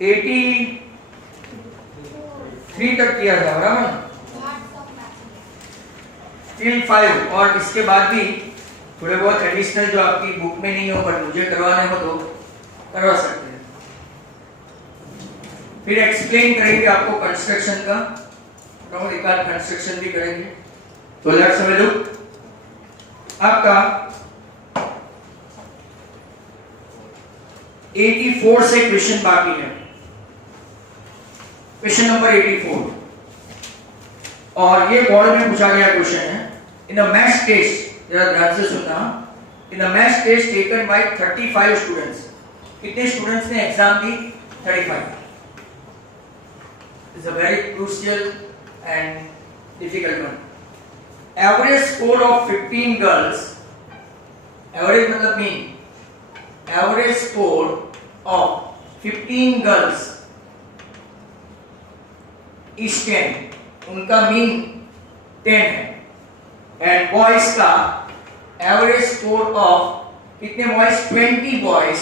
83 तक किया था, बराबर, टिल 5, और इसके बाद भी थोड़े बहुत एडिशनल जो आपकी बुक में नहीं हो पर मुझे करवाने हो तो करवा सकते हैं। फिर एक्सप्लेन करेंगे आपको कंस्ट्रक्शन का, तो एक आध कंस्ट्रक्शन भी करेंगे। तो लेट्स हैव अ लुक। आपका 84 से क्वेश्चन बाकी है, क्वेश्चन नंबर 84, और ये बोर्ड में पूछा गया क्वेश्चन है। इन अ मैथ्स टेस्ट, जरा ध्यान से सुनना, in a maths test taken by 35 students, कितने स्टूडेंट्स ने एग्जाम दी? 35। It's a very crucial and difficult one. Average score of 15 girls, average मतलब mean, average score of 15 girls is 10, उनका मीन 10 है, एंड बॉयज का एवरेज स्कोर ऑफ कितने boys? 20 boys,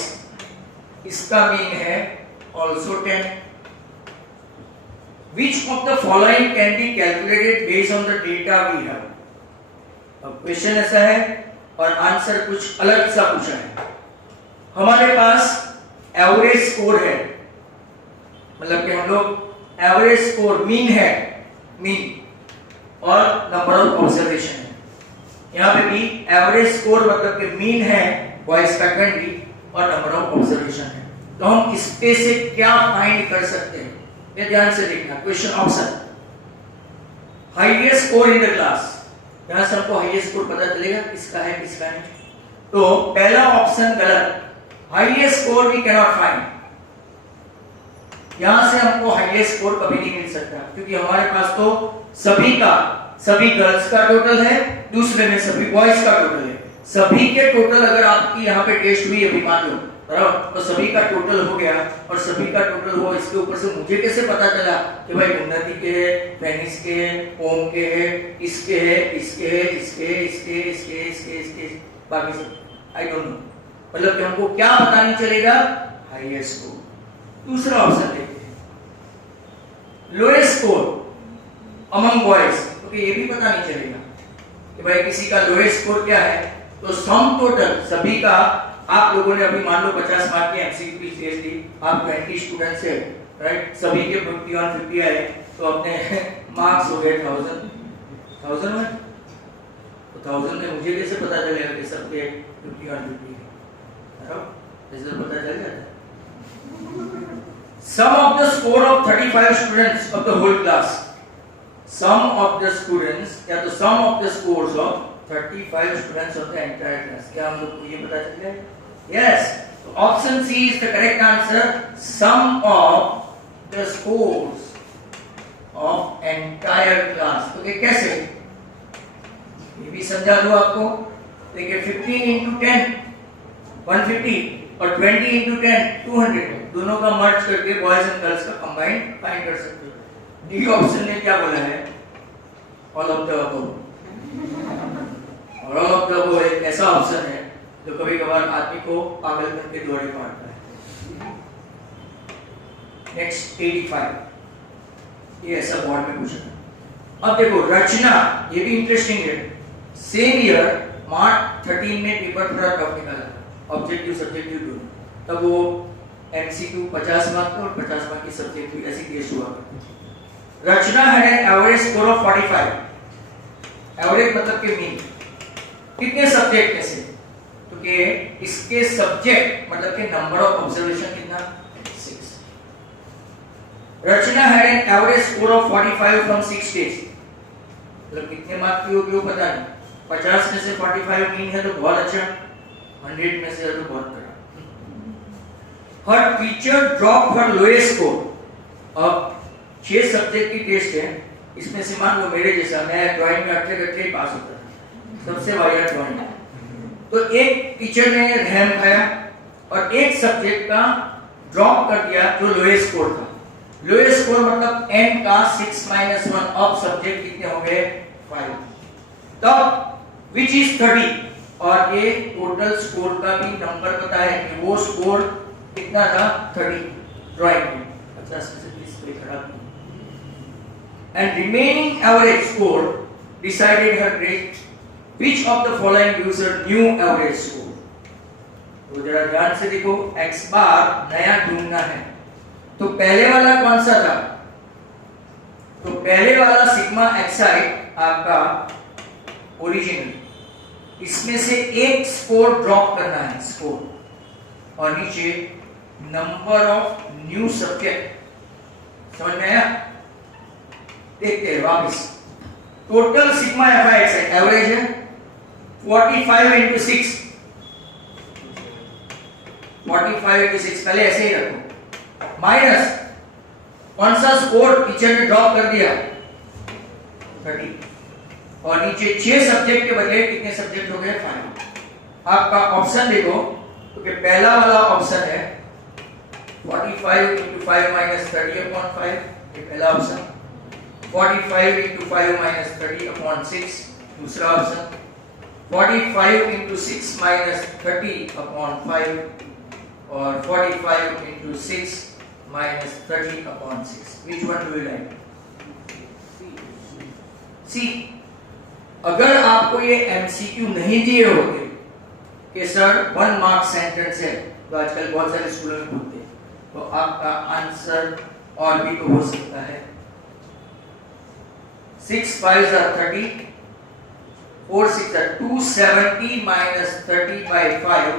इसका mean है also 10। Which of the following can be calculated based on the data we have? अब question ऐसा है और आंसर कुछ अलग सा पूछा है। हमारे पास एवरेज स्कोर है, मतलब कि हम लोग एवरेज स्कोर मीन है, मीन और नंबर ऑफ ऑब्जर्वेशन है। यहाँ पे भी एवरेज स्कोर मतलब कि मीन है बॉयज का 20 और नंबर ऑफ ऑब्जर्वेशन है। तो हम इसपे से क्या फाइंड कर सकते हैं, ये ध्यान से देखना। Question option, highest score in the class, यहां से हमको हाईएस्ट स्कोर पता चलेगा किसका है किसका नहीं। तो पहला ऑप्शन गलत, highest score we can not find, यहां से हमको हाईएस्ट स्कोर कभी नहीं मिल सकता, क्योंकि हमारे पास तो सभी का, सभी गर्ल्स का टोटल है, दूसरे में सभी बॉयज का टोटल है। सभी के टोटल अगर आपकी यहाँ पे टेस्ट हुई अभी मान लो, बराबर, तो सभी का टोटल हो गया, और सभी का टोटल हो, इसके ऊपर से मुझे कैसे पता चला कि भाई उन्नति के है, फेनिस के है, ओम के है, इसके है, इसके है, इसके, इसके, इसके, इसके, इसके, बाकी सब आई डोंट नो, मतलब कि हमको क्या पता नहीं चलेगा? Highest score. दूसरा ऑप्शन देखते हैं, लोएस्ट स्कोर अमंग बॉयज, क्योंकि ये भी पता नहीं चलेगा कि भाई किसी का लोएस्ट स्कोर क्या है। तो सम टोटल सभी का, आप लोगों ने अभी मान लो 50 मार्क की एमसीक्यू की टेस्ट दी, आप 20 स्टूडेंट्स है, राइट, सभी के 51 50 आए, तो अपने मार्क्स हो गए 1000 में। तो 1000 में मुझे कैसे पता चलेगा कि सबके 51 50 है, बराबर, ऐसे पता चल जाता है। Sum of the score of 35 students of the whole class, sum of the students या तो sum of the scores of 35 students of the entire class, क्या हम लोग को ये पता चल गया? यस, तो option C is the correct answer, sum of the scores of entire class. तो ये कैसे, ये भी समझा दो आपको। देखिए 15 into 10 150 और 20 into 10 200, दोनों का मर्ज करके बॉयज एंड गर्ल्स का कंबाइंड फाइंड कर सकते हो। डी ऑप्शन ने क्या बोला है? All of the above. All of the above एक ऐसा ऑप्शन है जो कभी कभार आदमी को पागल करके दौड़े मारता है। नेक्स्ट 85, ये ऐसा बोर्ड में पूछा था। अब देखो रचना, ये भी इंटरेस्टिंग है। सेम ईयर मार्च 13 में पेपर थोड़ा टफ निकाला, ऑब्जेक्टिव सब्जेक्टिव दोनों, तब वो एमसीक्यू 50 मार्क और 50 मार्क की सब्जेक्टिव ऐसी टेस्ट हुआ। रचना है एवरेज स्कोर ऑफ 45, एवरेज मतलब के मीन, कितने सब्जेक्ट में से? तो कि इसके सब्जेक्ट मतलब के नंबर ऑफ ऑब्जर्वेशन कितना? 6। रचना है average score of 45 from 6 test, मतलब कितने मार्क की होगी वो पता नहीं। 50 में से 45 मीन है तो बहुत अच्छा, 100 में से तो बहुत खराब। हर teacher drop her lowest score. अब 6 सब्जेक्ट की टेस्ट है, इसमें से मान लो मेरे जैसा, मैं ड्राइंग में अच्छे पास होता था, सबसे वाहियात ड्राइंग, तो एक टीचर ने रहम खाया और एक सब्जेक्ट का ड्रॉप कर दिया जो लोएस्ट स्कोर था। लोएस्ट स्कोर मतलब n का 6 - 1, अब सब्जेक्ट कितने हो गए? 5। तब विच इज 30, और ये टोटल स्कोर का भी नंबर पता है कि वो स्कोर कितना था? 30। ड्राइंग में 50 में से 30 कोई खराब नहीं। And remaining average score decided her grade which of the following gives her new average score. तो जरा ध्यान से देखो, x बार नया ढूंढना है, तो पहले वाला कौन सा था? तो पहले वाला सिग्मा xi आपका ओरिजिनल, इसमें से एक स्कोर ड्रॉप करना है, स्कोर, और नीचे नंबर ऑफ न्यू सब्जेक्ट। समझ में आया? देखते हैं वापस। Total sigma fi xi average है 45 into 6, 45 into 6, पहले ऐसे ही रखो, माइनस कौन सा स्कोर टीचर ने ड्रॉप कर दिया 30, और नीचे 6 सब्जेक्ट के बदले कितने सब्जेक्ट हो गए 5। आपका ऑप्शन देखो, क्योंकि तो पहला वाला ऑप्शन है 45 into 5 minus 30 upon 5, ये पहला ऑप्शन। 45 into 5 minus 30 upon 6, दूसरा ऑप्शन। 45 into 6 minus 30 upon 5, और 45 into 6 minus 30 upon 6. Which one do you like? C. अगर आपको ये MCQ नहीं दिए होते कि सर 1 मार्क सेंटेंस है, तो आजकल बहुत सारे स्कूलों में पूछते हैं, तो आपका आंसर और भी तो हो सकता है। 6 5s are 30, 4 6 are 270 minus 30 by 5,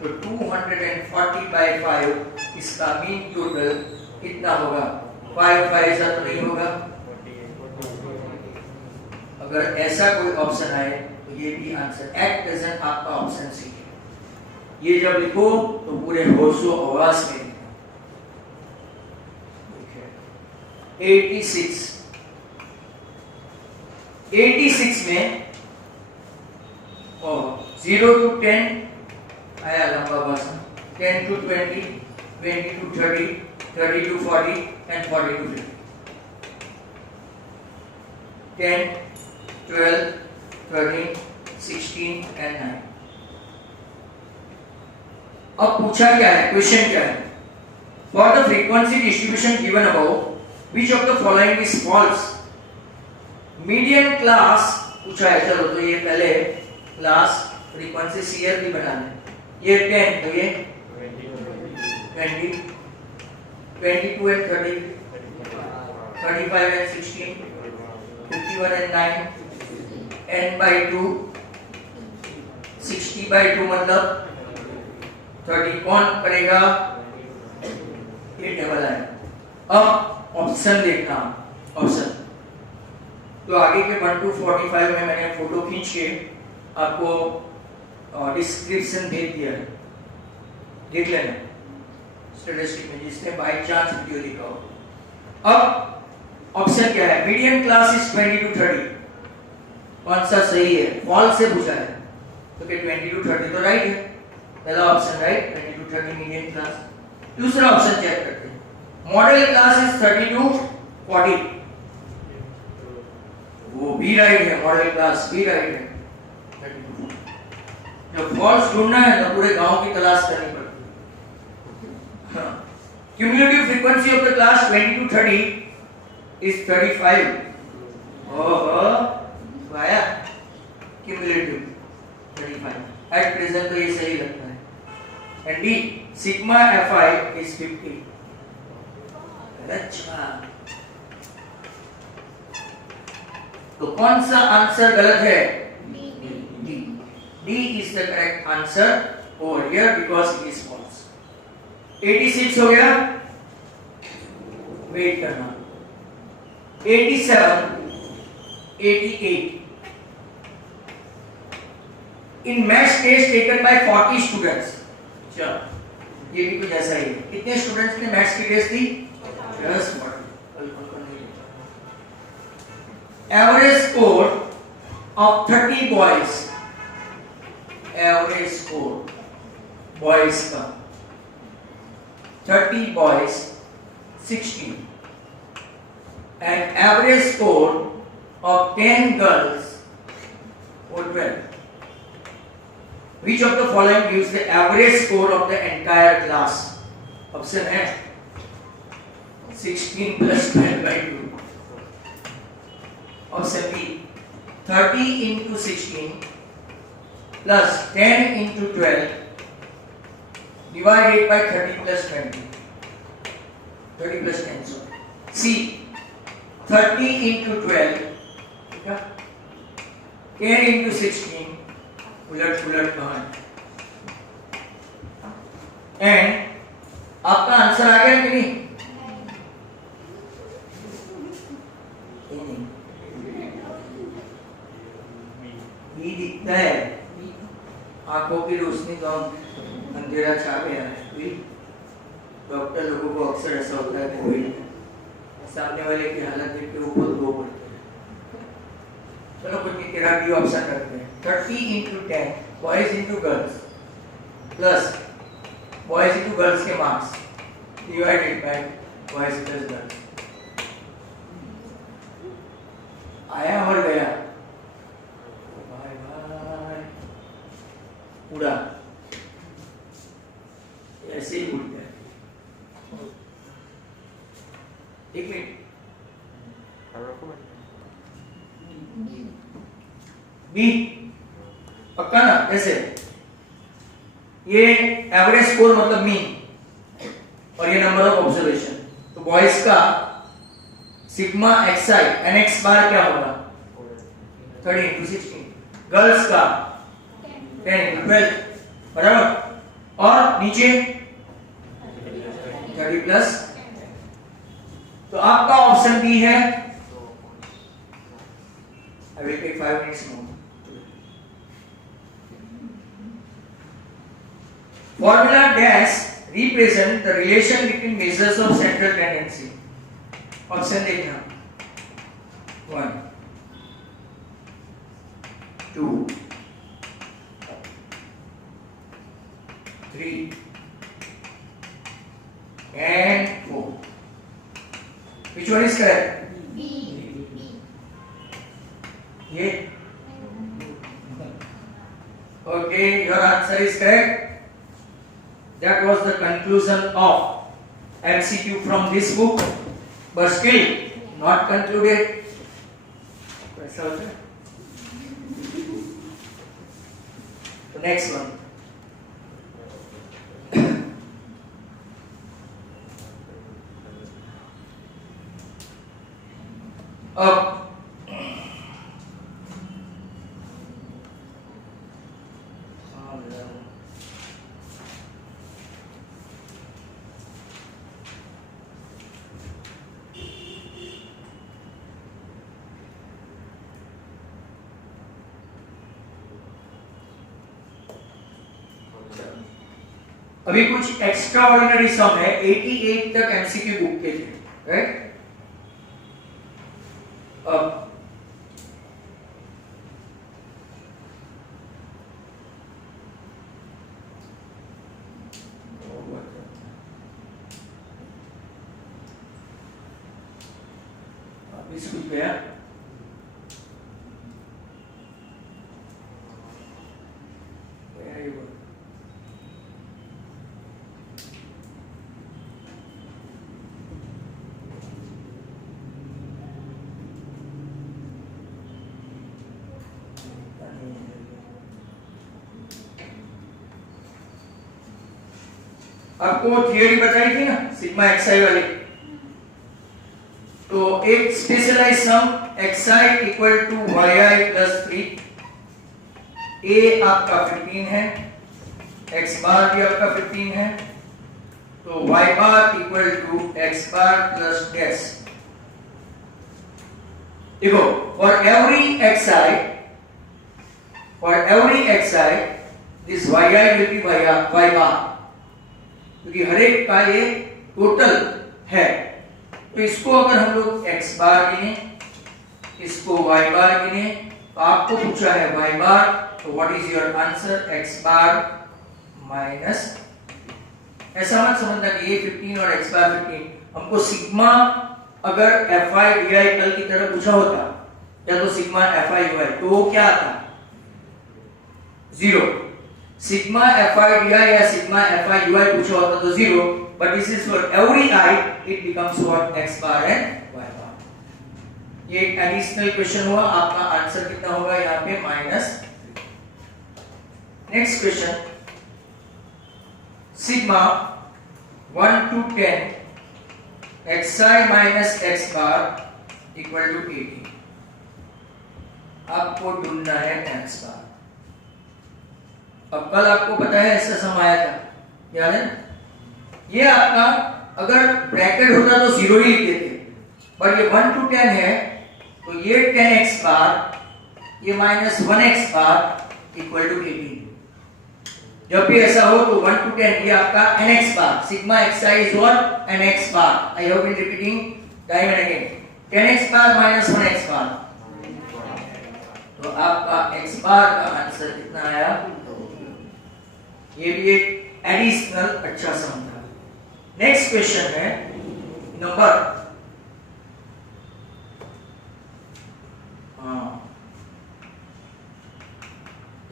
तो 240 by 5 इसका मीन टोटल कितना होगा? 5 5s तो नहीं होगा। अगर ऐसा कोई ऑप्शन आए तो ये भी आंसर एट प्रेजेंट आपका ऑप्शन सी है। ये जब लिखो तो पूरे होशो आवाज में लिखो। 86 में 0 to 10 आया लंबा भाषण, 10 to 20, 20 to 30, 30 to 40 and 40 to 50, 10 12 13 16 and 9। अब पूछा क्या है, क्वेश्चन क्या है? For the frequency distribution given above which of the following is false. Median class पूछा है। चलो तो ये पहले क्लास फ्रीक्वेंसी सीआर भी बना लें। ये 10 तो ये 20 22 and 30, 35 and 16, 51 and 9, n by 2, 60 by 2 मतलब 30। कौन करेगा? ये टेबल है। अब ऑप्शन देखना, ऑप्शन तो आगे के 1 to 45 में मैंने फोटो खींच के आपको डिस्क्रिप्शन भेज दिया है, देख लेना स्टैटिस्टिक में, जिसने बाय चांस वीडियो देखा हो। अब ऑप्शन क्या है? मीडियम क्लास इज 20 to 30, कौन सा सही है? फॉल्स से पूछा है, तो कि 20 to 30 तो राइट है, पहला option right, 20 to 30 medium class. दूसरा ऑप्शन चेक करते हैं, मॉडल क्लास इज 30 to 40, वो भी राइट है, मॉडल क्लास भी राइट है। जब फॉल्स ढूंढना है तो पूरे गांव की तलाश करनी पड़ती है। Cumulative frequency of the class 20 to 30 is 35। ओहो आया क्यूमुलेटिव 35 एट प्रेजेंट, तो ये सही लगता है। And D sigma fi is 50। अच्छा तो कौन सा आंसर गलत है? D. D is the correct answer over here because it is false। 86 हो गया, वेट करना। 87 88 in maths test taken by 40 students। चलो ये भी कुछ ऐसा ही है। कितने स्टूडेंट्स ने मैथ्स की टेस्ट दी? 10 40। Average score of 30 boys, average score boys का 30 boys 60 and average score of 10 girls और 12। Which of the following gives the average score of the entire class? Option है 16 plus 12 by 2. Option B, 30 into 16 plus 10 into 12 divided by 30 plus 20. 30 plus 10. So C, 30 into 12, ठीक है, 10 into 16, उलट पुलट कहां, and आपका answer आ गया कि नहीं? बी दिखता है, आंखों की रोशनी कम, अंधेरा छा गया है। डॉक्टर लोगों को अक्सर ऐसा होता है कि कोई सामने वाले की हालत देख के ऊपर दो पड़ते हैं। चलो कुछ नहीं, तेरा भी ऑप्शन रखते हैं। 30 into 10 boys into girls plus boys into girls के marks divided by boys plus girls. आया और गया, बाय बाय, पूरा ऐसे ही उड़ गया। एक मिनट, बी पक्का ना? ऐसे ये एवरेज स्कोर मतलब मीन और ये नंबर ऑफ ऑब्जर्वेशन। तो बॉयज का सिग्मा एक्सआई एनएक्स बार क्या होगा? 30 into 16। गर्ल्स का 10 into 12, बराबर। और नीचे 30 प्लस, तो आपका ऑप्शन बी है। I will take 5 minutes more. Formula dash represent the relation between measures of central tendency. Option देखना, 1, 2, 3 and 4. Which one is correct? ये, okay, your answer is correct. That was the conclusion of MCQ from this book, but still not concluded. The next one. अब अभी कुछ extra ordinary सम है, 88 तक MCQ book के थे, right? अब इस कुछ गया, आपको थियरी बताई थी ना सिग्मा एक्सआई वाली, तो एक specialised sum xi equal to yi plus 3, a आपका 15 है, x बार भी आपका 15 है, तो y bar equal to x bar plus dash. देखो, for every xi this yi will be y bar, क्योंकि हर एक का ये टोटल है। तो इसको अगर हम लोग x बार गिने, इसको y बार गिने, तो आपको पूछा है y बार, तो what is your answer? x bar minus, ऐसा मत समझना कि ये 15 और x बार 15। हमको सिग्मा अगर fi di कल की तरह पूछा होता, या तो सिग्मा fi ui, तो वो क्या आता? 0। सिग्मा fi di या सिग्मा fi ui पूछा होता तो 0, but this is for every I, it becomes what? X bar and Y bar. ये एक एडिशनल क्वेश्चन हुआ, आपका आंसर कितना होगा यहाँ पे -3. Next question, sigma 1 to 10 xi minus x bar equal to 80. आपको ढूंढना है x बार. अब कल आपको पता है ऐसा सम आया था, याद है? ये आपका अगर ब्रैकेट होता तो 0 ही लिखते थे, पर ये 1 to 10 है तो ये 10x बार, ये -1x बार इक्वल टू 80. जब भी ऐसा हो तो 1 to 10 ये आपका nx bar, sigma xi is what? nx bar. I have been repeating time and again. 10x bar -1x bar, तो आपका x बार का आंसर कितना आया? ये भी एक एडिशनल अच्छा सम था. नेक्स्ट क्वेश्चन है नंबर,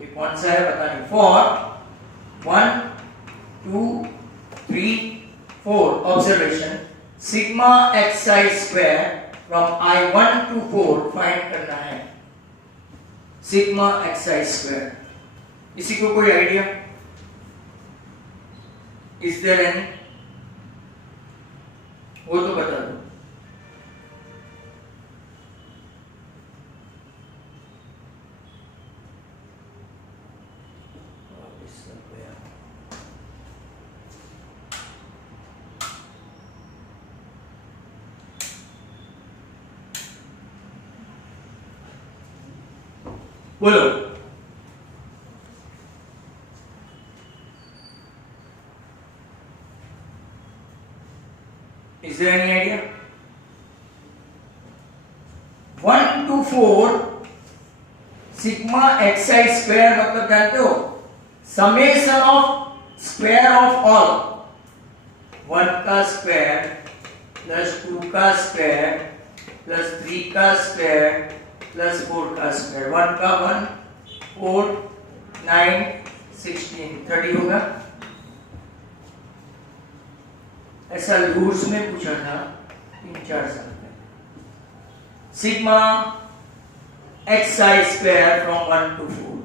ये कौन सा है पता नहीं. For 1 2 3 4 observation, sigma xi square from I1 to 4 find करना है. सिग्मा xi स्क्वायर, इसी को कोई आइडिया? Is there any? वो तो बता दो. बोलो. Is there any idea? 1 to 4 sigma xi square मतलब जानते हो? Summation of square of all. 1 का स्क्वायर प्लस 2 का स्क्वायर प्लस 3 का स्क्वायर प्लस 4 का स्क्वायर. 1 का 1, 4 9 16 30 होगा. ऐसा लूर्स में पूछा था 3-4 साल पहले. Sigma xi square from 1 to 4,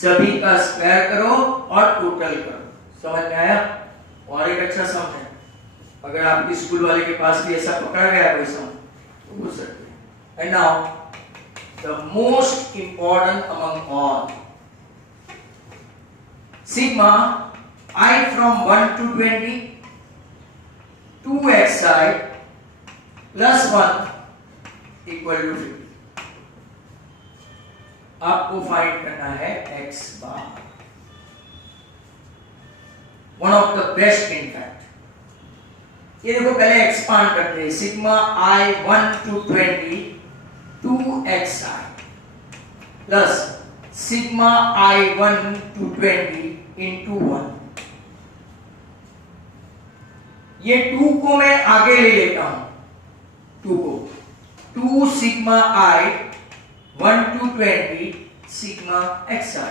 सभी का स्क्वायर करो और टोटल करो. समझ में आया? और एक अच्छा सम है, अगर आपके स्कूल वाले के पास भी ऐसा पकड़ा गया कोई सम तो पूछ सकते हैं. And now the most important among all, sigma I from 1 to 20 2xi plus 1 equal to 50. आपको फाइंड करना है x bar. One of the best in fact. ये देखो पहले एक्सपांड करते हैं. Sigma I 1 to 20 2xi plus sigma I1 to 20 into 1. ये 2 को मैं आगे ले लेता हूं. 2 को 2 sigma I 1 to 20 sigma xi,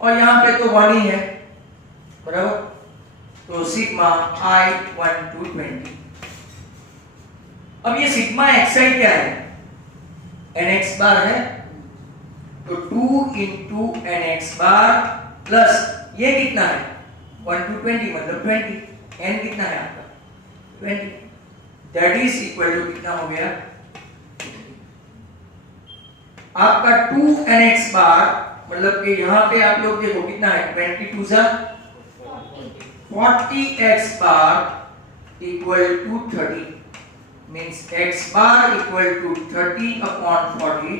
और यहां पे तो 1 ही है, बराबर. तो सिग्मा I1 to 20. अब ये सिग्मा xi क्या है? nx बार है, तो 2 into nx बार प्लस ये कितना है? 1 to 20 मतलब 20. n कितना है आपका? 20. दैट इज इक्वल टू कितना हो गया? आपका 2 nx बार मतलब कि यहां पे आप लोग देखो कितना है? 22 सा 40x bar equal to 30. means x bar equal to 30 upon 40.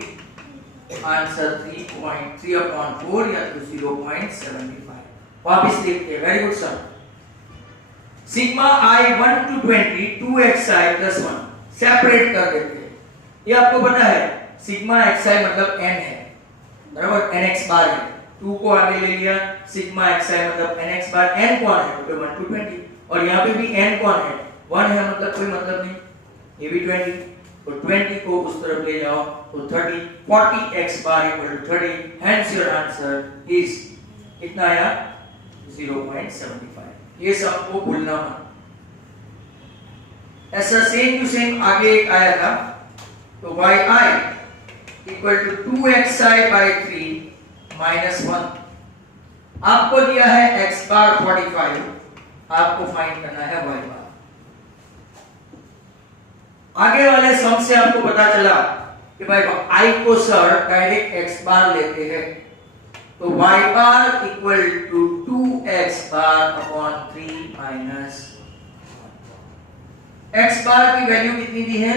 Answer 3.3 upon 4 या तो 0.75. वापस देखते हैं. Very good sir. Sigma I1 to 20 2xi plus 1 separate कर देते हैं. ये आपको पता है सिग्मा xi मतलब n है, बराबर. nx बार है, 2 को आगे ले लिया. सिग्मा xi मतलब nx बार. n कौन है? तो 1 to 20. और यहाँ पे भी n कौन है? 1 है, मतलब कोई मतलब नहीं. ये भी 20, तो 20 को उस तरफ ले जाओ तो 30. 40x bar equal to 30. Hence your answer is कितना आया? 0.75. ये सबको भूलना मत. ऐसा सेम टू सेम आगे एक आया था, तो yi equal to 2xi by 3 minus 1। आपको दिया है x बार 45, आपको फाइंड करना है y बार। आगे वाले सम से आपको पता चला कि भाई i को सर डायरेक्ट x बार लेते हैं, तो y bar equal to 2x bar upon 3 minus x bar की वैल्यू कितनी दी है,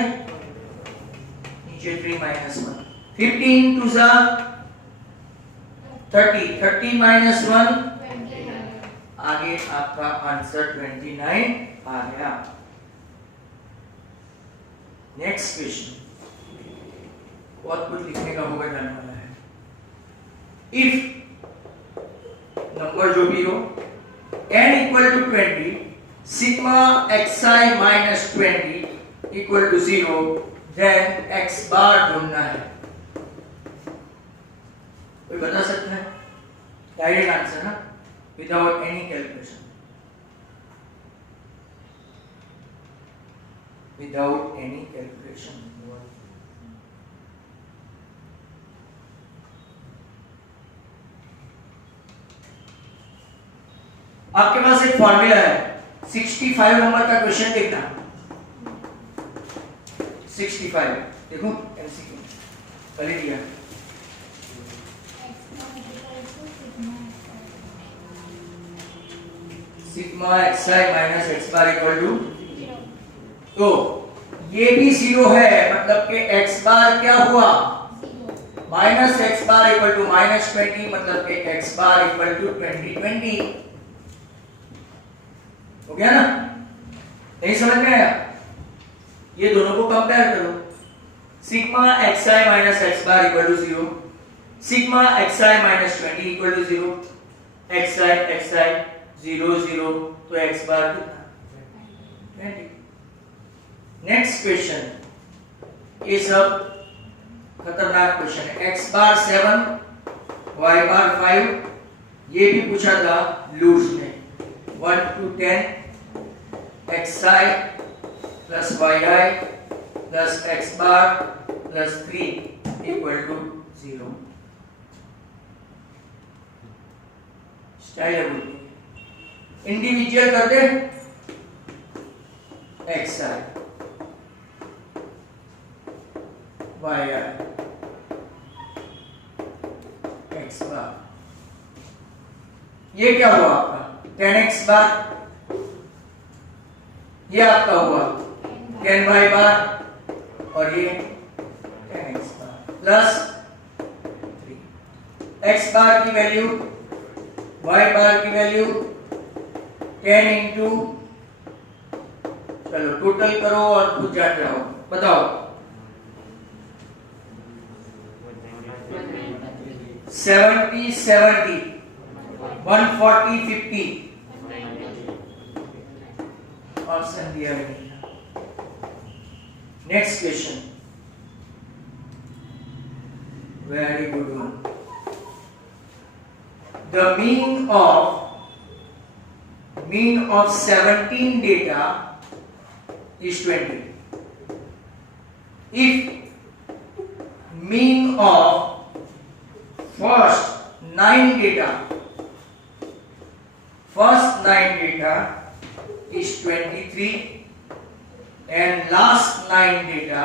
नीचे 3 माइनस 1, 15 टू सा 30, 30 माइनस 1, आगे आपका आंसर 29 आ गया। नेक्स्ट क्वेश्चन, बहुत कुछ लिखने का होगा, जाने वाला है। इफ नंबर जो भी हो n equal to 20, sigma xi minus 20 equal to 0, then x bar ढूंढना है। कोई बता सकता है? डायरेक्ट आंसर ना, without any calculation, without any calculation. आपके पास एक फॉर्मूला है, 65 नंबर का क्वेश्चन देखना, 65 देखो एमसीक्यू कर ही दिया। Sigma xi minus x bar equal to, तो ये भी 0 है, मतलब कि x बार क्या हुआ, minus x bar equal to minus 20, मतलब कि x बार इक्वल टू 20 हो गया ना? नहीं समझ में आया? ये दोनों को कंपेयर करो, sigma xi minus x bar equal to 0, sigma xi minus 20 equal to 0, xi 0 0, तो x बार कितना, 20। नेक्स्ट क्वेश्चन, ये सब खतरनाक क्वेश्चन है। x बार 7, y बार 5, ये भी पूछा था लूप्स में, 1 to 10 xi plus yi plus x bar plus 3 equal to 0। Style है, इंडिविजुअल कर दे, xi yi x बार, ये क्या हुआ आपका 10x बार, ये आपका हुआ 10y बार, और ये 10x बार प्लस 3। x बार की वैल्यू, y बार की वैल्यू 10 इंटू, चलो टोटल करो और खुद जान जाओ, बताओ 70 70, 140 50, ऑप्शन दिया है। Next question, very good one. The mean of 17 data is 20. If mean of first 9 data is 23 and last 9 data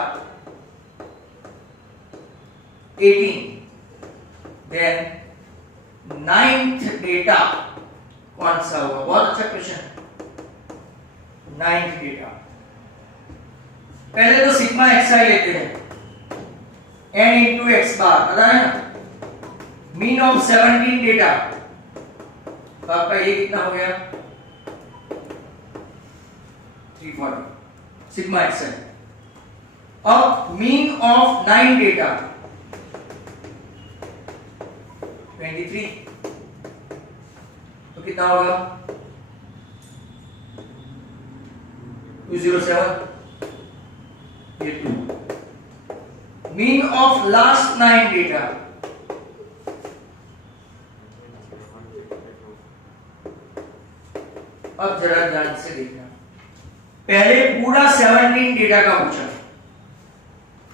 18, then 9th data कौन सा हुआ? बहुत अच्छा क्वेश्चन। 9th डेटा, पहले तो सिग्मा xi लेते हैं, n इंटू एक्स बार, पता है ना? मीन ऑफ 17 डेटा, तो आपका ये कितना हो गया 340 सिग्मा xi। अब मीन ऑफ 9 डेटा 23, तो कितना होगा 207, ये 2। मीन ऑफ लास्ट 9 डेटा, अब जरा ध्यान से देखना, पहले पूरा 17 डेटा का पूछा,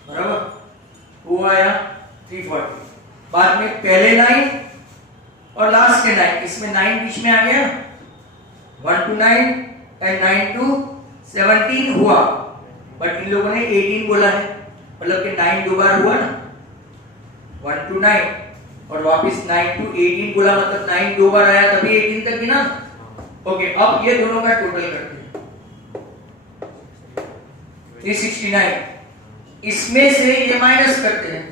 बराबर, वो आया 340, बाद में पहले 9 और लास्ट के 9, इसमें 9 बीच में आ गया, 1 to 9 एंड 9 to 17 हुआ, बट इन लोगों ने 18 बोला है, मतलब कि 9 दो बार हुआ ना, 1 to 9 और वापस 9 to 18 बोला, मतलब 9 दो बार आया तभी 18 तक ही ना। ओके, अब ये दोनों का टोटल करते हैं 369, इसमें से ये माइनस करते हैं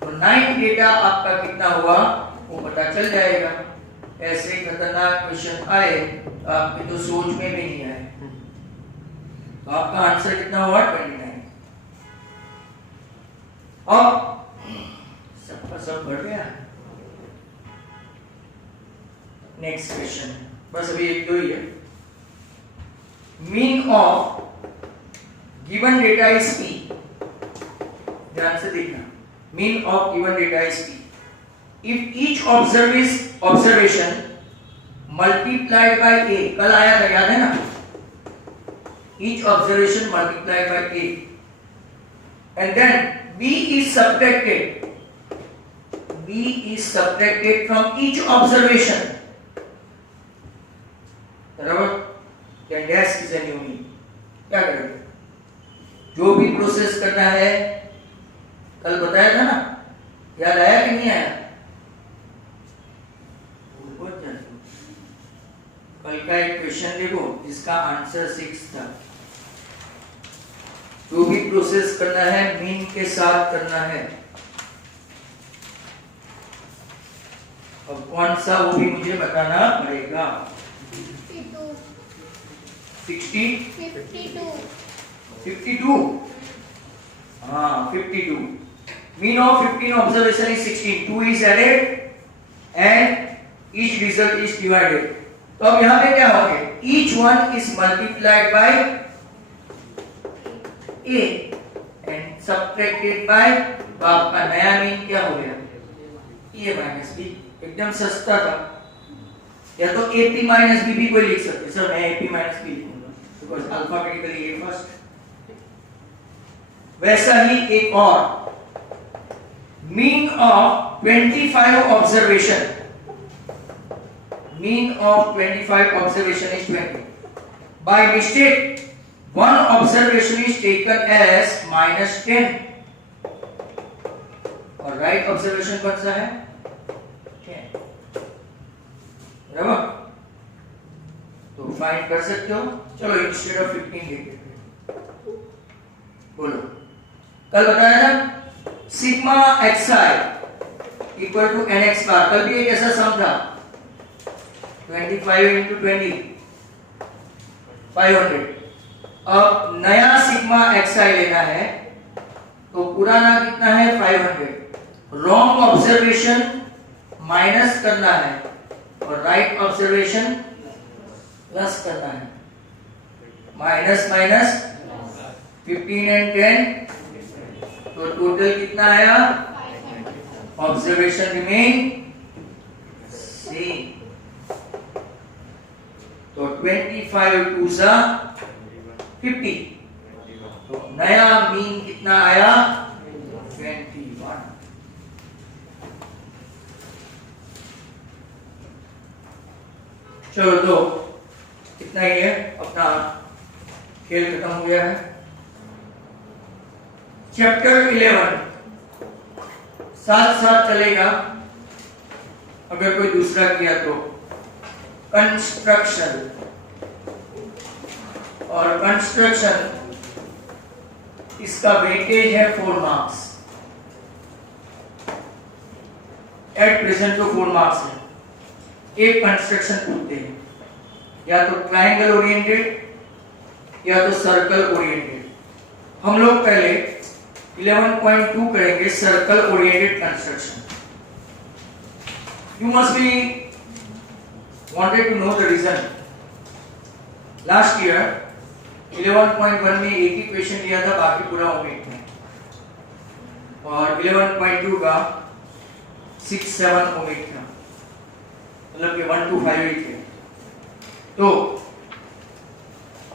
तो 9 डेटा आपका कितना हुआ वो पता चल जाएगा। ऐसे खतरनाक क्वेश्चन आए तो आपके तो सोच में भी नहीं आए, तो आपका आंसर कितना हुआ 29। अब सबका सब बढ़ गया। नेक्स्ट क्वेश्चन, बस अभी एक दो ही है। Mean of given data is p, ध्यान से देखना, mean of given data is p if each observation multiplied by a, कल आया था याद है ना, each observation multiplied by a and then b is subtracted from each observation, बराबर, then dash is a new mean। क्या करेंगे, जो भी प्रोसेस करना है, कल बताया था ना, याद आया कि नहीं आया, कल का एक क्वेश्चन देखो जिसका आंसर 6 था। जो भी प्रोसेस करना है मीन के साथ करना है, अब कौन सा वो भी मुझे बताना पड़ेगा। 52 हाँ 52, mean of 15 observation is 16, 2 is added and each result is divided. तो अब यहां पे क्या हो गया, each one is multiplied by a and subtracted by, तो आपका नया मीन क्या हो गया, a माइनस b। एकदम सस्ता था, या तो ap माइनस b भी कोई लिख सकते, सर मैं ap माइनस b लिखूंगा बिकॉज़ अल्फाबेटिकली a फर्स्ट। वैसा ही एक और, mean of 25 observation, mean of 25 observation is 20. By mistake, one observation is taken as -10 और right observation कौन सा है 10, बराबर, तो फाइंड कर सकते हो। चलो इंस्टेड ऑफ 15 लिख देते हैं, बोलो, कल बताया ना sigma xi equal to nx bar, कल भी एक ऐसा सम था 25 into 20 500। अब नया सिग्मा xi लेना है तो पुराना कितना है 500, रॉन्ग ऑब्जर्वेशन माइनस करना है और राइट ऑब्जर्वेशन प्लस करना है, माइनस माइनस 15 एंड 10, तो टोटल कितना आया, ऑब्जर्वेशन रिमेन सेम, तो 25 टू सा 50, तो नया मीन कितना आया 21। चलो तो इतना ही है, अपना खेल खत्म हो गया है। चैप्टर 11 साथ साथ चलेगा, अगर कोई दूसरा किया तो कंस्ट्रक्शन, और कंस्ट्रक्शन इसका वेटेज है 4 मार्क्स, एट प्रेजेंट तो 4 मार्क्स है। एक कंस्ट्रक्शन पूछते हैं, या तो ट्रायंगल ओरिएंटेड या तो सर्कल ओरिएंटेड। हम लोग पहले 11.2 करेंगे circle oriented construction. You must be wanted to know the reason. Last year 11.1 में एक ही क्वेश्चन दिया था, बाकी पूरा ओमिट में, और 11.2 का 6-7 ओमिट था, मतलब कि 1 to 5 ही थे। तो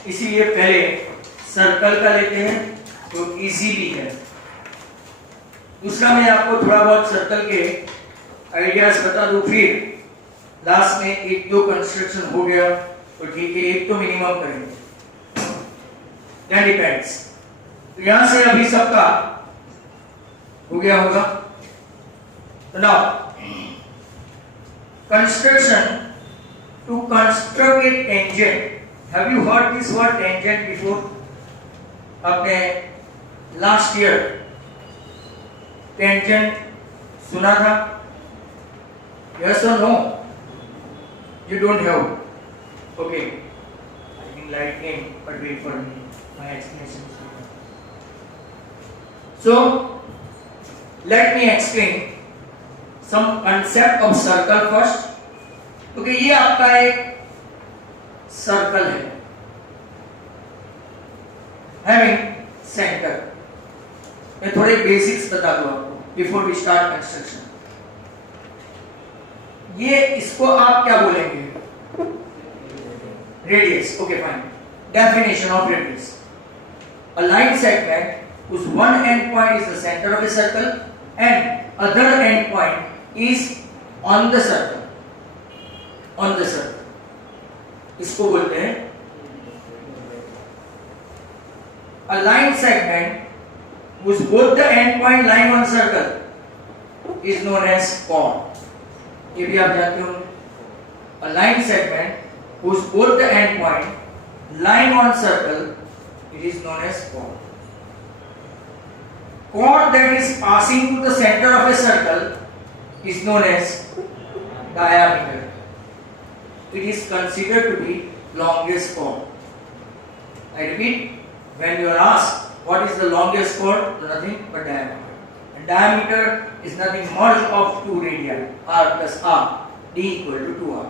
इसीलिए पहले सर्कल का लेते हैं तो इजी भी है। दूसरा मैं आपको थोड़ा बहुत सर्कल के आइडियाज बता दूं, फिर लास्ट में एक दो कंस्ट्रक्शन हो गया तो ठीक है, एक तो मिनिमम करेंगे, दैट डिपेंड्स। तो यहां से अभी सबका हो गया होगा। तो now construction to construct a tangent, have you heard this word tangent before? आपने लास्ट ईयर टेंजेंट सुना था? यस और no? You don't have? Okay, I think light came, but wait for me, my explanation. So let me explain some concept of circle first. क्योंकि ये आपका एक circle है having center। मैं थोड़े बेसिक्स बता दूं आपको बिफोर वी स्टार्ट कंस्ट्रक्शन। ये इसको आप क्या बोलेंगे? Radius. Okay fine. Definition of radius, a line segment whose one end point is the center of a circle and other end point is on the circle, on the circle, इसको बोलते हैं a line segment whose both the end point lying on circle is known as chord। ये भी आप जानते होंगे, a line segment whose both the end point lying on circle, it is known as chord। Chord that is passing to the center of a circle is known as diameter। It is considered to be longest chord। I repeat, when you are asked what is the longest chord, nothing but diameter, and diameter is nothing merge of two radii, r plus r, d equal to 2r।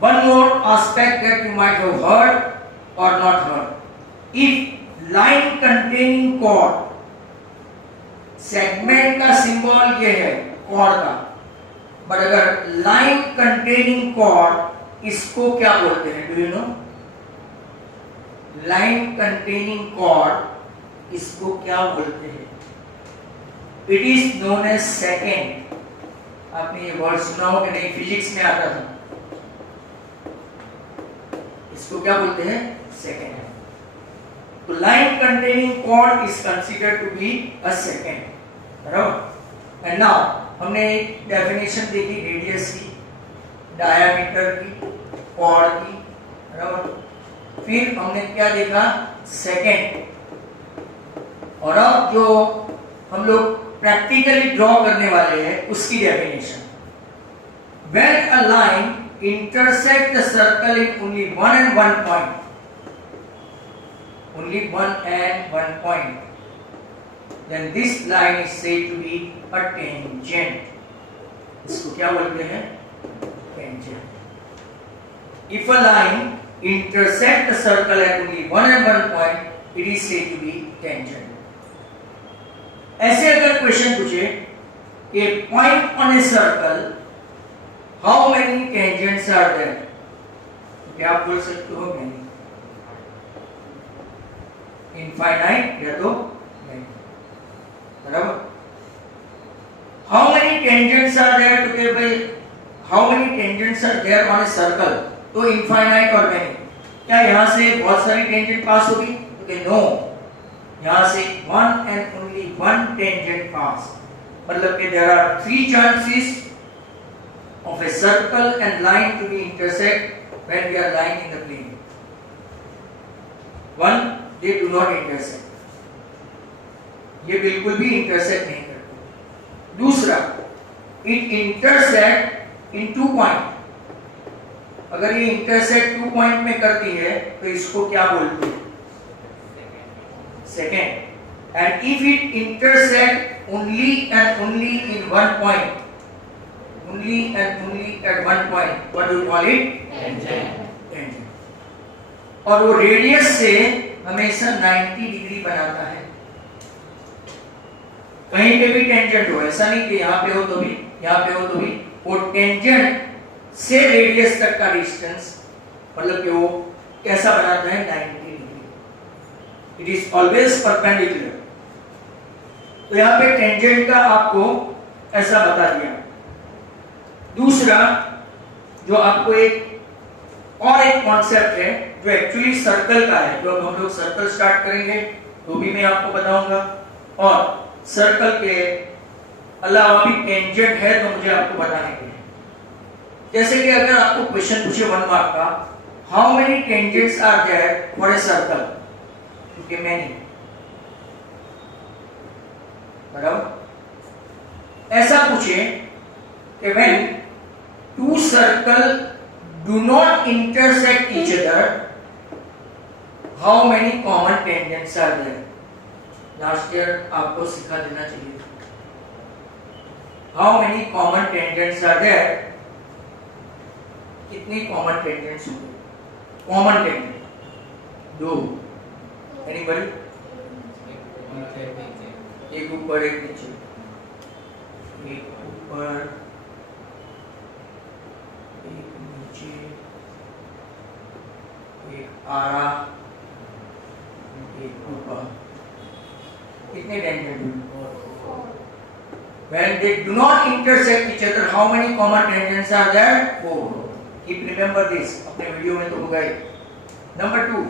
One more aspect that you might have heard or not heard, if line containing chord, segment का symbol ये है cord का, but अगर line containing chord, इसको क्या बोलते हैं? Do you know? Line containing chord इसको क्या बोलते हैं? It is known as secant. आपने ये वर्ड सुना हो कि नहीं? फिजिक्स में आता था। इसको क्या बोलते हैं? सेकेंड। तो line containing chord is considered to be a second, बराबर? And now हमने एक डेफिनेशन देखी रेडियस की, डायमीटर की, chord की, बराबर? फिर हमने क्या देखा? सेकेंड। और अब जो हम लोग प्रैक्टिकली ड्रॉ करने वाले हैं उसकी definition, when a line intersect the circle in only one and one point, only one and one point, then this line is said to be a tangent। इसको क्या बोलते हैं? tangent। If a line intersect the circle at only one and one point, it is said to be tangent। ऐसे अगर question पूछे कि point on a circle, how many tangents are there, तो क्या आप बोल सकते हो? many, इनफाइनाइट या तो नहीं, बराबर? How many tangents are there to के भाई, how many tangents are there on a circle, तो इनफाइनाइट और मेनी। क्या यहां से बहुत सारी टेंजेंट पास होगी? तो नो, यहां से one and only one tangent pass, मतलब कि there are three chances of a circle and line to be intersect when we are lying in the plane. One, they do not intersect, ये बिल्कुल भी intersect नहीं करते। दूसरा, it intersect in two point, अगर ये इंटरसेक्ट टू पॉइंट में करती है तो इसको क्या बोलते हैं? Secant. And if it intersect only and only in one point, only and only at one point, what do you call it? Tangent. और वो रेडियस से हमेशा 90 डिग्री बनाता है। कहीं पे भी टेंजेंट हो, ऐसा नहीं कि यहाँ पे हो तो भी, यहाँ पे हो तो भी, वो टेंजेंट से रेडियस तक का डिस्टेंस, मतलब कि वो कैसा बनाता है 90 degree. It is always perpendicular. तो यहाँ पे टेंजेंट का आपको ऐसा बता दिया। दूसरा जो आपको एक कॉन्सेप्ट है जो एक्चुअली सर्कल का है, जो हम लोग सर्कल स्टार्ट करेंगे तो भी मैं आपको बताऊंगा, और सर्कल के अलावा भी टेंजेंट है तो मुझे आपको बताने के लिए। जैसे कि अगर आपको क्वेश्चन पूछे 1 मार्क का, how many tangents are there for a circle, क्योंकि मैनी, बराबर। ऐसा पूछे कि when two circle do not intersect each other, how many common tangents are there. Last year आपको सिखा देना चाहिए। How many common tangents are there, कितनी कॉमन टेंजेंट्स होंगे? Common tangent 2। एनीबॉडी? एक ऊपर एक नीचे, एक ऊपर एक नीचे, एक आरा, एक ऊपर। कितने tangent? When they do not intersect each other, how many common tangents are there? 4. Keep remember this. अपने वीडियो में तो होगा ही। Number 2.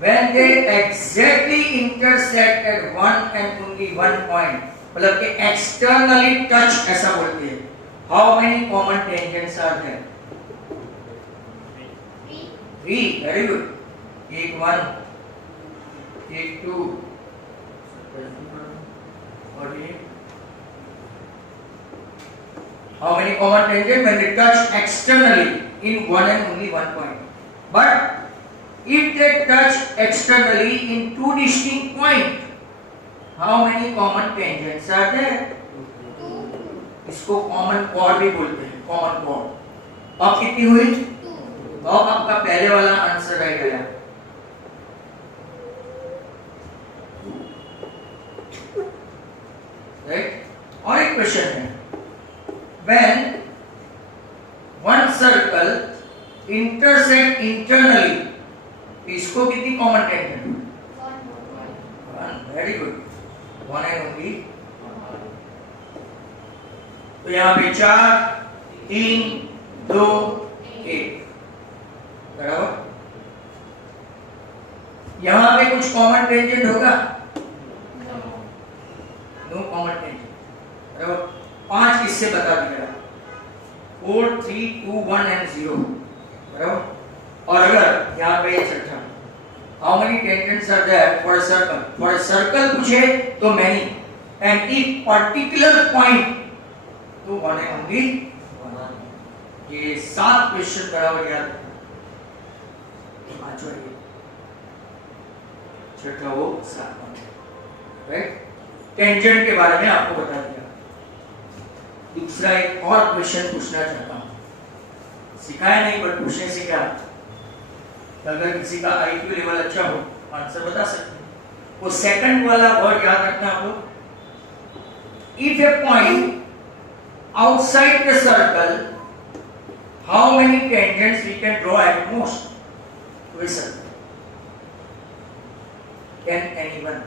When they exactly intersect at one and only one point, मतलब कि externally touch ऐसा बोलते हैं। How many common tangents are there? 3. Very good. एक 1, एक 2, और ये how many common tangent when they touch externally in one and only one point. But if they touch externally in 2 distinct points, how many common tangents are there? 2. इसको common chord भी बोलते हैं, common chord। अब कितनी हुई? 2। अब आपका पहले वाला आंसर रह गया। राइट? और एक क्वेश्चन है, when one circle intersect internally, इसको कितनी common tangent? 1। Very good, 1 and only. तो यहाँ पे 4, 3, 2, 1, बराबर। यहाँ पे कुछ कॉमन टेंजेंट होगा? नो कॉमन टेंजेंट, बराबर। 5 किससे बता दिया? 4, 3, 2, 1 एंड 0, बराबर। और अगर यहाँ पे छठा, how many tangents are there for a circle? For a circle पूछे तो many, and if particular point तो 1 एंड ओनली 1। ये 7 क्वेश्चन बराबर याद रखना। पांचवा ये, छठा वो, 7वां, राइट? टेंजेंट के बारे में आपको बता दिया। दूसरा एक और क्वेश्चन पूछना चाहता हूं, सिखाया नहीं पर पूछने से क्या, अगर किसी का आईक्यू लेवल अच्छा हो आंसर बता सकते हैं। वो सेकंड वाला वर्ड याद रखना आप लोग। If a point outside the circle, how many tangents we can draw at most to a circle? Can anyone?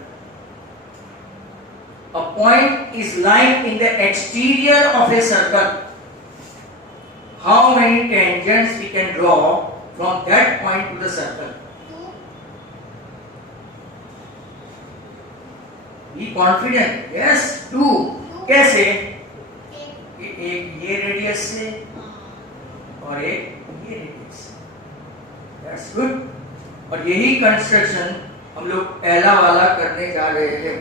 A point is lying in the exterior of a circle. How many tangents we can draw from that point to the circle? 2. Be confident. Yes, 2. कैसे? एक ये radius से और एक ये radius से। That's good. और यही कंस्ट्रक्शन हम लोग पहला वाला करने जा रहे थे।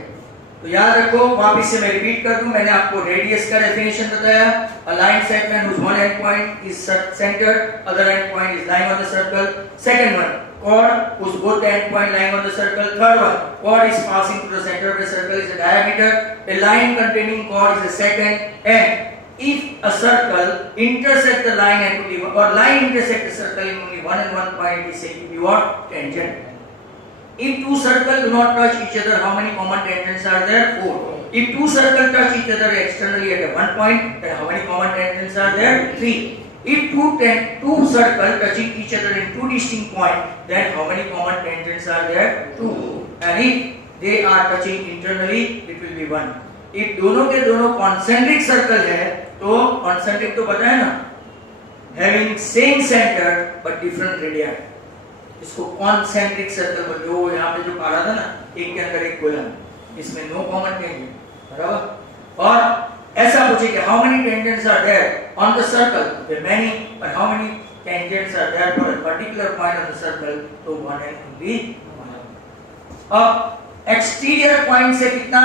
तो याद रखो, वापस से मैं रिपीट कर दूं, मैंने आपको रेडियस का डेफिनेशन बताया। A line segment whose one end point is centered, other end point is lying on the circle. Second one, chord whose both end point lying on the circle. Third one, chord is passing through the center of the circle is a diameter. A line containing chord is a secant. And if a circle intersect the line and only or line intersect the circle in only one and one point, it is said to be what? Tangent. If two circles do not touch each other, how many common tangents are there? 4. If two circles touch each other externally at one point, then how many common tangents are there? 3. If two circles touching each other in two distinct points, then how many common tangents are there? 2. And if they are touching internally, it will be 1. If दोनों के दोनों concentric circle है, तो concentric तो पता है ना, having same center but different radii. इसको concentric circle बोलते हो। यहाँ पे जो पढ़ा था ना, एक के अंदर एक गोला, इसमें no common tangent, बराबर। और ऐसा पूछे कि how many tangents are there on the circle? There are many, but how many tangents are there for a particular point of the circle? तो 1 and only 1. अब exterior point से कितना?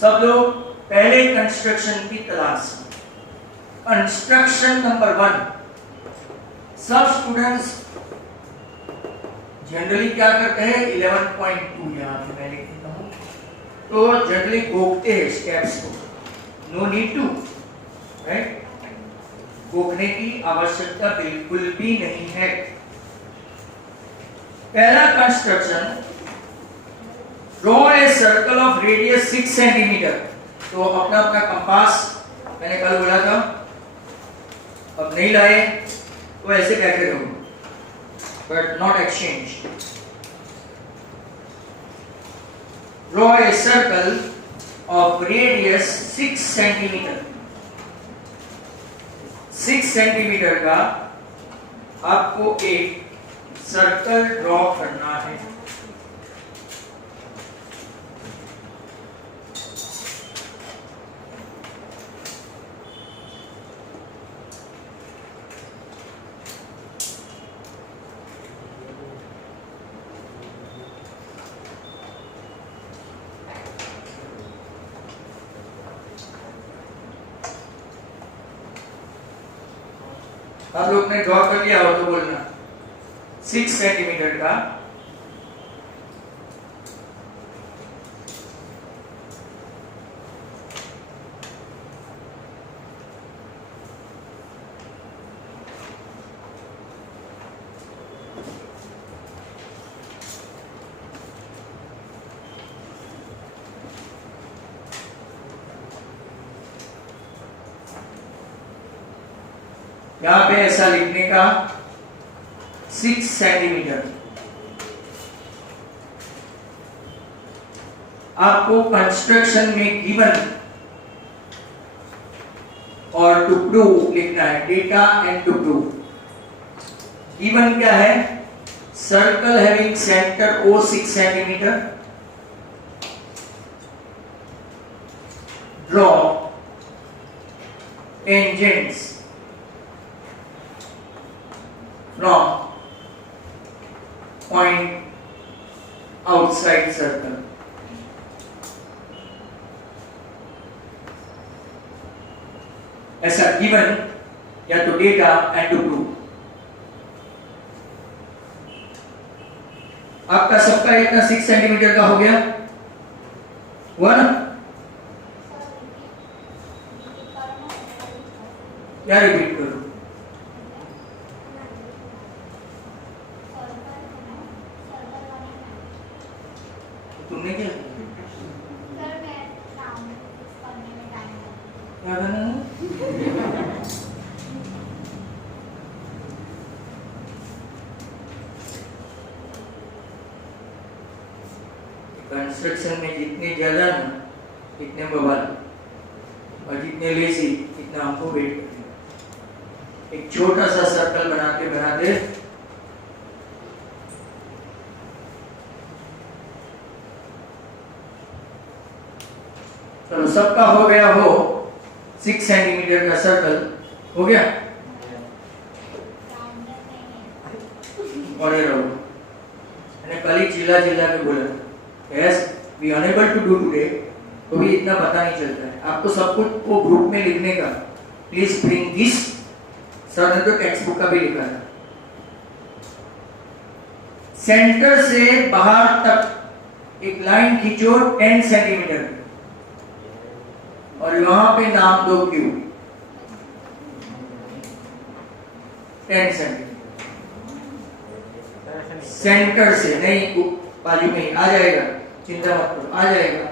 सब लोग पहले कंस्ट्रक्शन की तलाश। Construction number 1। सब स्टूडेंट्स जनरली क्या करते हैं? 11.2 यहाँ पे मैं लिख देता हूँ। तो जनरली गोखते हैं स्टेप्स को। No need to, right? गोखने की आवश्यकता बिल्कुल भी नहीं है। पहला construction, draw a circle of radius 6 centimetre. तो अपना अपना कंपास मैंने कल बोला था, अब नहीं लाए तो ऐसे बैठे रहो, but not exchange. Draw a circle of radius 6 centimetre. 6 centimetre का आपको एक सर्कल ड्रॉ करना है। आप लोग ने ड्रॉ कर लिया हो तो बोलना। 6 सेंटीमीटर का यहां पे ऐसा लिखने का 6 सेंटीमीटर। आपको कंस्ट्रक्शन में गिवन और टू प्रूव लिखना है, data and to prove. Given क्या है? Circle having centre O 6 centimetre. Draw tangents from point outside circle। ऐसा गिवन या तो डेटा एंड टू प्रूव। आपका सबका इतना 6 सेंटीमीटर का हो गया, हुआ ना? क्या रिपीट करूं? तुमने क्या कंस्ट्रक्शन में जितने ज्यादा ना इतने बवाल, और जितने लेजी इतना हमको वेट करते। एक छोटा सा सर्कल बनाते बनाते चलो सबका हो गया हो 6 सेंटीमीटर का सर्कल हो गया। और ये रहो, मैंने कल ही चिल्ला चिल्ला के बोला yes we unable to do today, तो भी इतना पता नहीं चलता है आपको सब कुछ को ग्रुप में लिखने का। Please bring this. सर ने तो टेक्स्ट बुक का भी लिखा है। सेंटर से बाहर तक एक लाइन खींचो 10 सेंटीमीटर और वहां पे नाम दो क्यू। 10 सेंटीमीटर सेंटर से, नहीं बाजू में ही आ जाएगा, चिंता मत करो, आ जाएगा।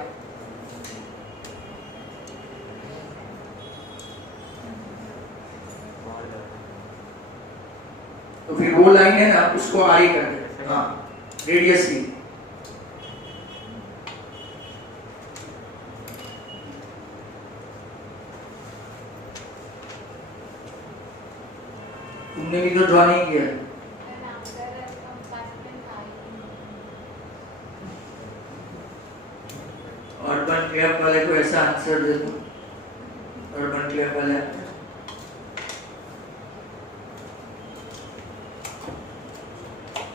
है ना उसको आड़ी कर दे, हाँ रेडियस की। तुमने भी तो ड्रॉ नहीं किया। अर्बन क्लैप वाले को ऐसा आंसर दे दो, अर्बन क्लैप वाले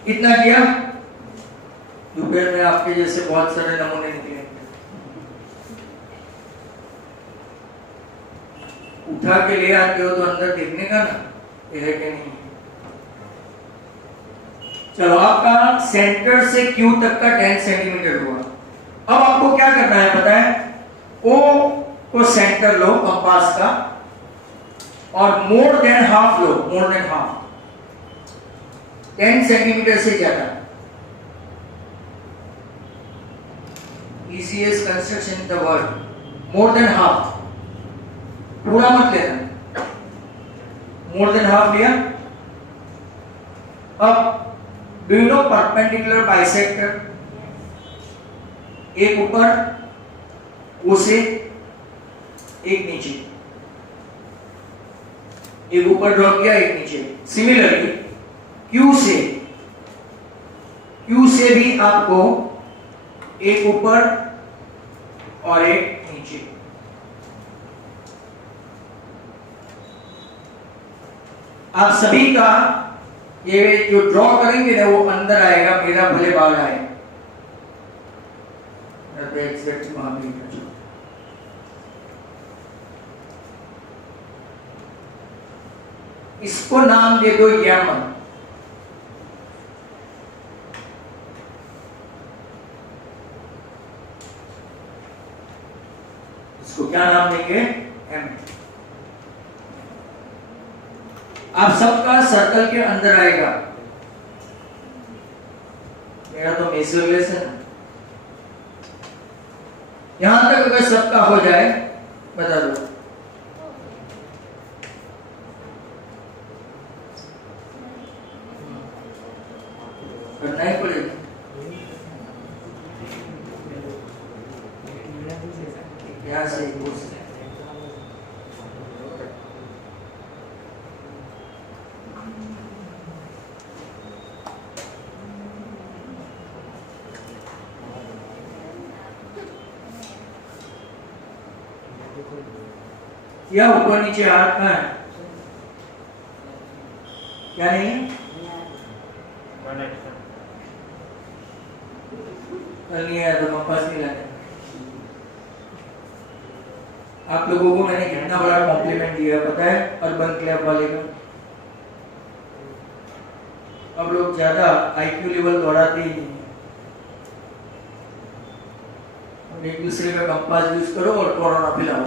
इतना किया। दोपहर में आपके जैसे बहुत सारे नमूने निकले, उठा के ले आते हो तो अंदर देखने का ना ये है कि नहीं। चलो आपका सेंटर से क्यू तक का 10 सेंटीमीटर हुआ। अब आपको क्या करना है पता है, ओ को सेंटर लो कंपास का और मोर देन हाफ लो, मोर देन हाफ 10 सेंटीमीटर से ज्यादा। easiest construction in the world, more than half, पूरा मत लेना, more than half लिया। अब do you know perpendicular bisector, एक ऊपर ओ से एक नीचे, एक ऊपर ड्रॉ किया एक नीचे। सिमिलरली क्यू से भी आपको एक ऊपर और एक नीचे। आप सभी का ये जो ड्रॉ करेंगे ना वो अंदर आएगा, मेरा भले बाहर आए। इसको नाम दे दो यमन। इसको क्या नाम देंगे, एम। आप सबका सर्कल के अंदर आएगा, मेरा तो मेसोलेस है ना। यहां तक अगर सबका हो जाए बता दो। करना ही पड़ेगा। यहाँ से या ऊपर नीचे हाथ कहाँ है, क्या नहीं है, कल नहीं आया तो कंपास नहीं लाया। आप लोगों को मैंने कितना बड़ा कॉम्प्लीमेंट दिया पता है अर्बन क्लैप वाले का। अब लोग ज्यादा आईक्यू लेवल बढ़ाते ही नहीं, एक दूसरे का कंपास यूज करो और कोरोना फैलाओ।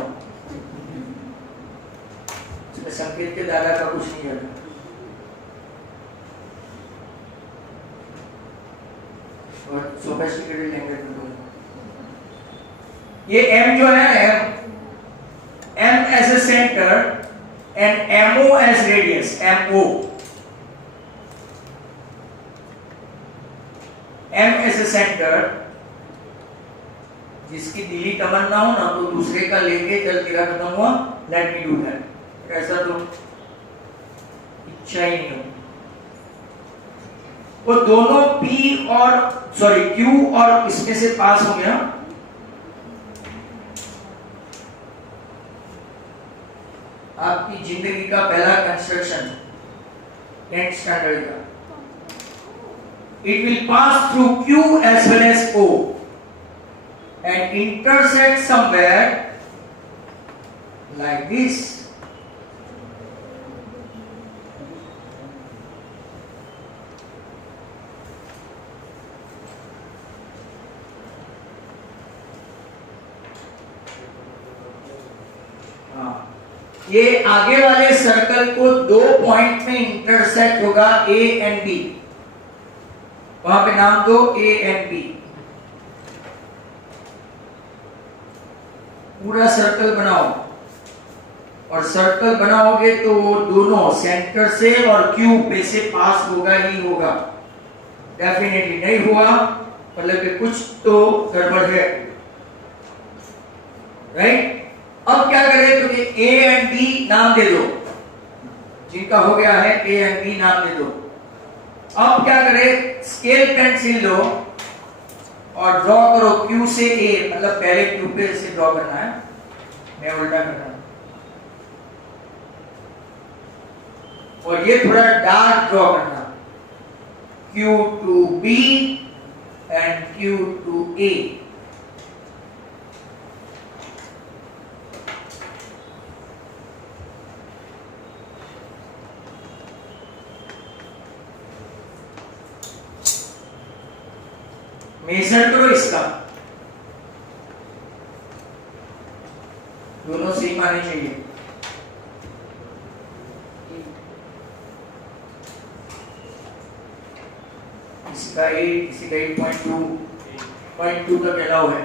संकेत के दादा का कुछ नहीं है। और सोफिस्टिकेटेड लैंग्वेज में बोलो। ये एम जो है, M as a centre and MO as radius, MO M as a centre. जिसकी दिली तमन्ना हो ना तो दूसरे का लेके चल तेरा खत्म हुआ, लेट मी डू दैट, ऐसा तो इच्छा ही नहीं हो। वो दोनों P और Q और इसमें से पास हो गया। आपकी जिंदगी का पहला कंस्ट्रक्शन 10th स्टैंडर्ड का। It will pass through Q as well as O and intersect somewhere like this. ये आगे वाले सर्कल को दो पॉइंट में इंटरसेक्ट होगा, ए एंड बी। वहां पे नाम दो ए एंड बी। पूरा सर्कल बनाओ। और सर्कल बनाओगे तो वो दोनों सेंटर से और क्यू पे से पास होगा ही होगा, डेफिनेटली नहीं हुआ मतलब कि कुछ तो गड़बड़ है, राइट। अब क्या करें, तो ये ए एंड बी नाम दे दो, जिनका हो गया है ए एंड बी नाम दे दो। अब क्या करें, स्केल पेंसिल लो और ड्रॉ करो क्यू से ए, मतलब पहले क्यू पे से ड्रॉ करना है, मैं उल्टा कर रहा हूं, और ये थोड़ा डार्क ड्रॉ करना, Q to B and Q to A। Measure करो इसका, दोनों सेम आने चाहिए। इसका 8, इसी का 8.2 तक अलाउ है।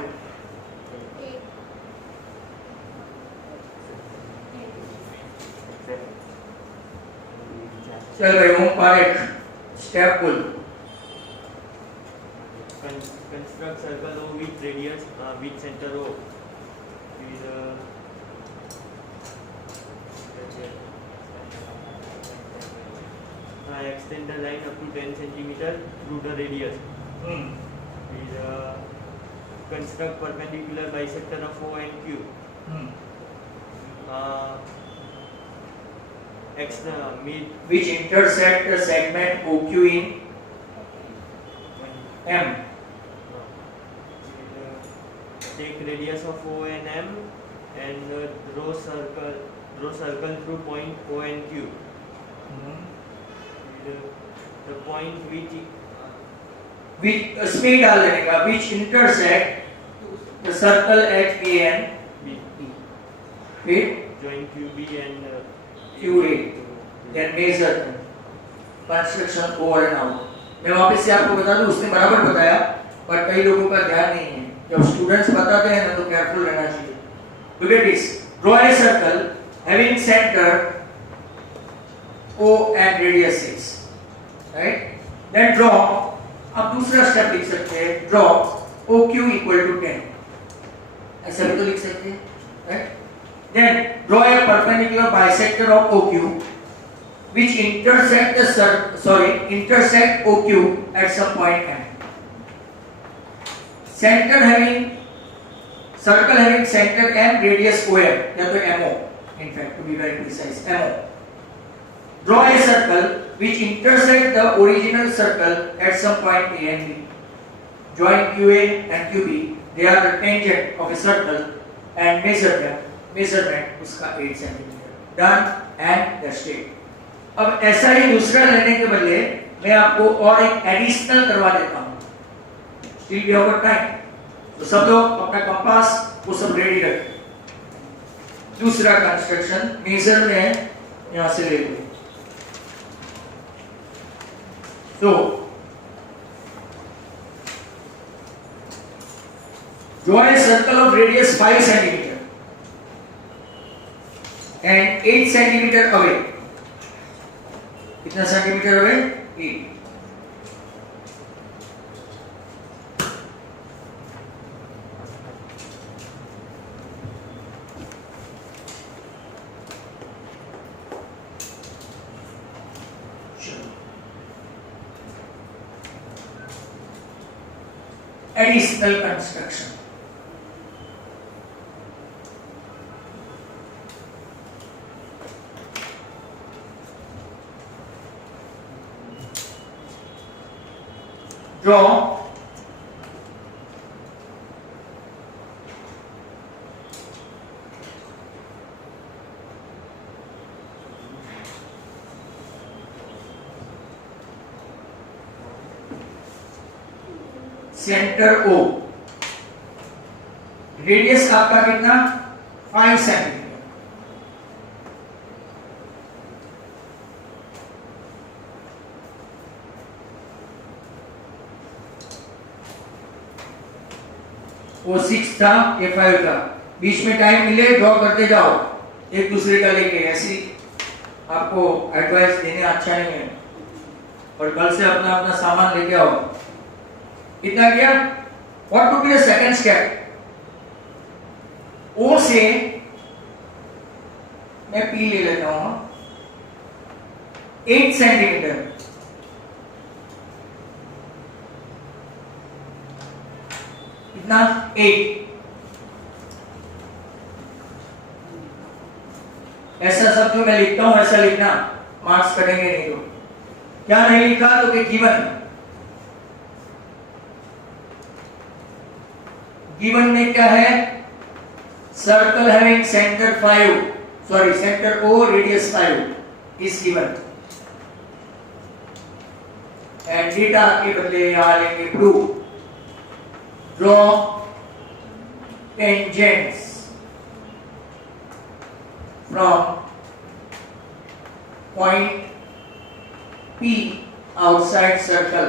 चल भाई ओम पारेख, स्टेप बोल। Construct circle O with radius with center O with extend the line up to 10 centimeter through the radius. With construct perpendicular bisector of O and Q. Which intersect the segment OQ in M. Take radius of O and M and draw circle through point O and Q. The point which इसमें डाल देने का, which intersect the circle at A and B. With Join QB and QA, then measure construction over and out। मैं वापस से आपको बता दूं, उसने बराबर बताया पर कई लोगों का ध्यान नहीं है, जब स्टूडेंट्स बताते हैं ना तो केयरफुल रहना चाहिए। Look at this, draw a circle having center O and radius 6, right? Then draw, अब दूसरा स्टेप लिख सकते हैं, draw OQ equal to 10, ऐसा भी तो लिख सकते हैं, right? Then draw a perpendicular bisector of OQ which intersect OQ at some point M. Circle having center M, radius OM, या तो MO, in fact to be very precise, MO. Draw a circle which intersect the original circle at some point A and B. Join QA and QB, they are the tangent of a circle and measurement उसका 8 centimetre. Done and dusted। अब ऐसा ही दूसरा लेने के बदले मैं आपको और एक एडिशनल करवा देता हूँ। Still we have time, तो सब लोग अपना कंपास वो सब रेडी रखें। दूसरा कंस्ट्रक्शन मेजर में यहाँ से ले लो। तो draw a circle of radius 5 centimeter and 8 centimeter away। कितना centimetre away? 8। Additional construction। Draw centre O, radius आपका कितना? 5 सेंटीमीटर। वो 6 था, ये 5 था, बीच में टाइम मिले ड्रॉ करते जाओ। एक दूसरे का लेके, ऐसी आपको एडवाइस देने अच्छा नहीं है। और कल से अपना अपना सामान लेके आओ। इतना किया। What would be the second step? O से मैं पी ले लेता हूं 8 सेंटीमीटर। इतना 8। ऐसा सब जो मैं लिखता हूं ऐसा लिखना, मार्क्स करेंगे नहीं तो। क्या नहीं लिखा तो कि गिवन में क्या है? Circle having centre 5, sorry centre O radius 5 is given. And data के बदले यहां लेंगे prove. Draw tangents from point P outside circle,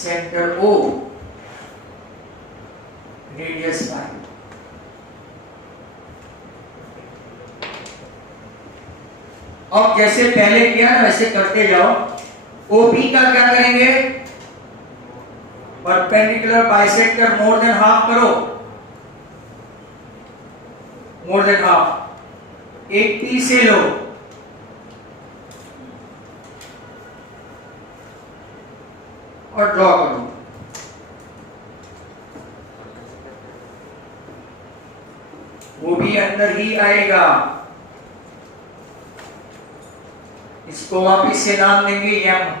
center O, radius 5। अब जैसे पहले किया ना वैसे करते जाओ। OP का क्या करेंगे? Perpendicular bisector more than half करो, मोर देन हाफ। एक P से लो और ड्रॉ करो। वो भी अंदर ही आएगा। इसको वापिस से नाम देंगे M।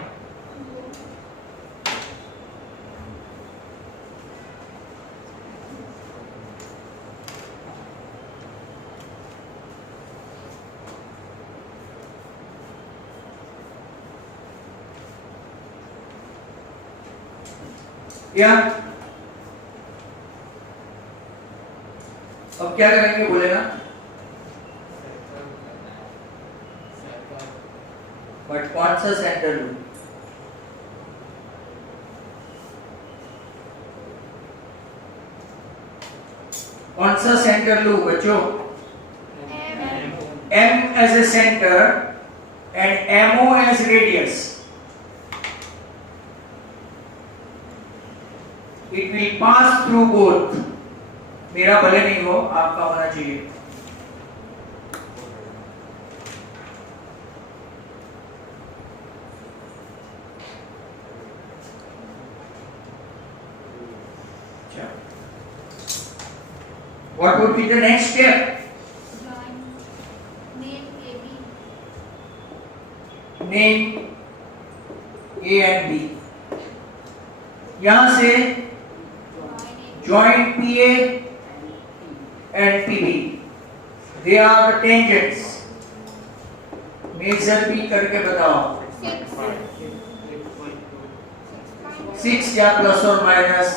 या अब क्या करेंगे बोलेगा? बट कौन सा सेंटर लूं? कौन सा सेंटर लूं बच्चों? M as a center and MO as radius. It will pass through both. मेरा भले नहीं हो, आपका होना चाहिए। What would be the next step? Name A and B. यहां से join PA and PB. They are the tangents. Measure B करके बताओ। 6 या प्लस और माइनस?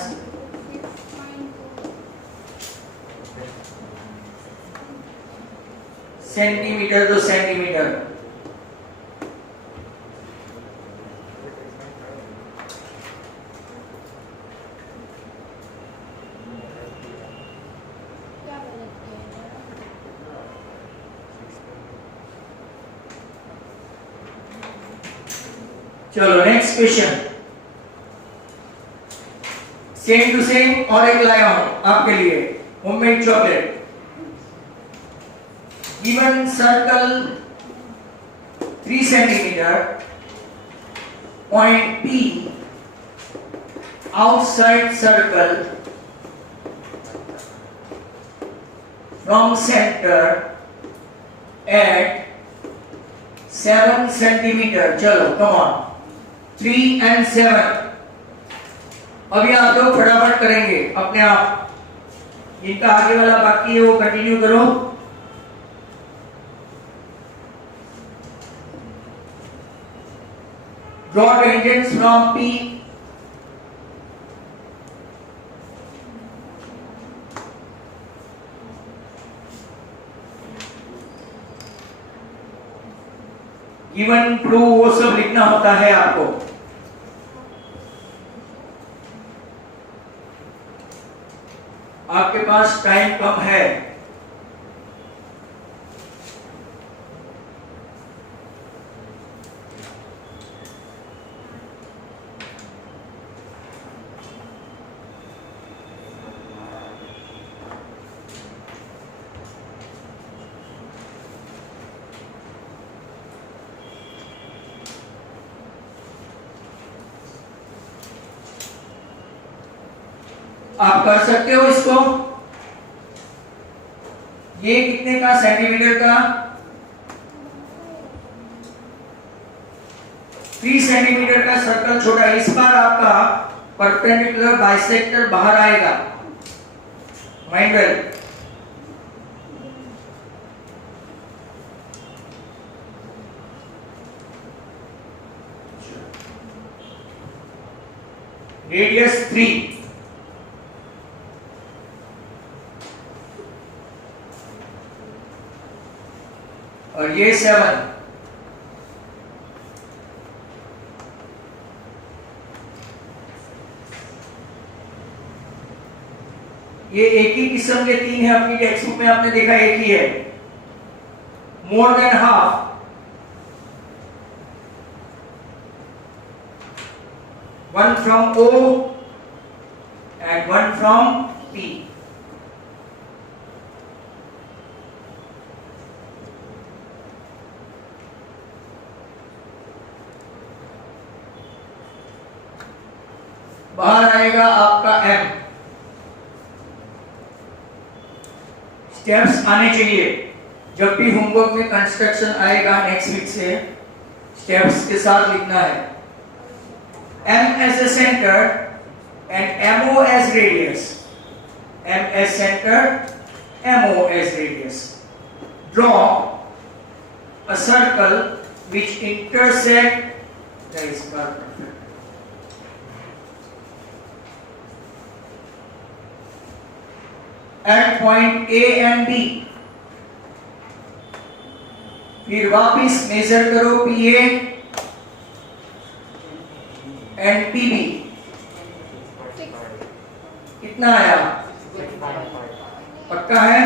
सेंटीमीटर तो सेंटीमीटर। चलो next question. Same to same और एक लाया हूं आपके लिए, homemade chocolate. Given circle 3 centimeter, point P outside circle from center at 7 centimeter. चलो come on, 3 and 7। अभी आप लोग फटाफट करेंगे अपने आप। इनका आगे वाला बाकी है वो कंटिन्यू करो। Draw tangents from P given prove वो सब लिखना होता है आपको। आपके पास टाइम कम है आप कर सकते हो इसको। ये कितने का, सेंटीमीटर का, 3 सेंटीमीटर का सर्कल छोटा। इस बार आपका परपेंडिकुलर बाइसेक्टर बाहर आएगा, माइंड वेल। रेडियस 3, और ये 7। ये एक ही किस्म के 3 है, अपनी टेक्स्ट बुक में आपने देखा एक ही है। More than half, one from O and one from P. बाहर आएगा आपका M। स्टेप्स आने चाहिए जब भी होमवर्क में कंस्ट्रक्शन आएगा नेक्स्ट वीक से, स्टेप्स के साथ लिखना है। M as a center and MO as radius. M as center, MO as radius. Draw a circle which intersect. That is perfect. At point A and B. फिर वापिस major करो PA and PB। कितना आया? पक्का है?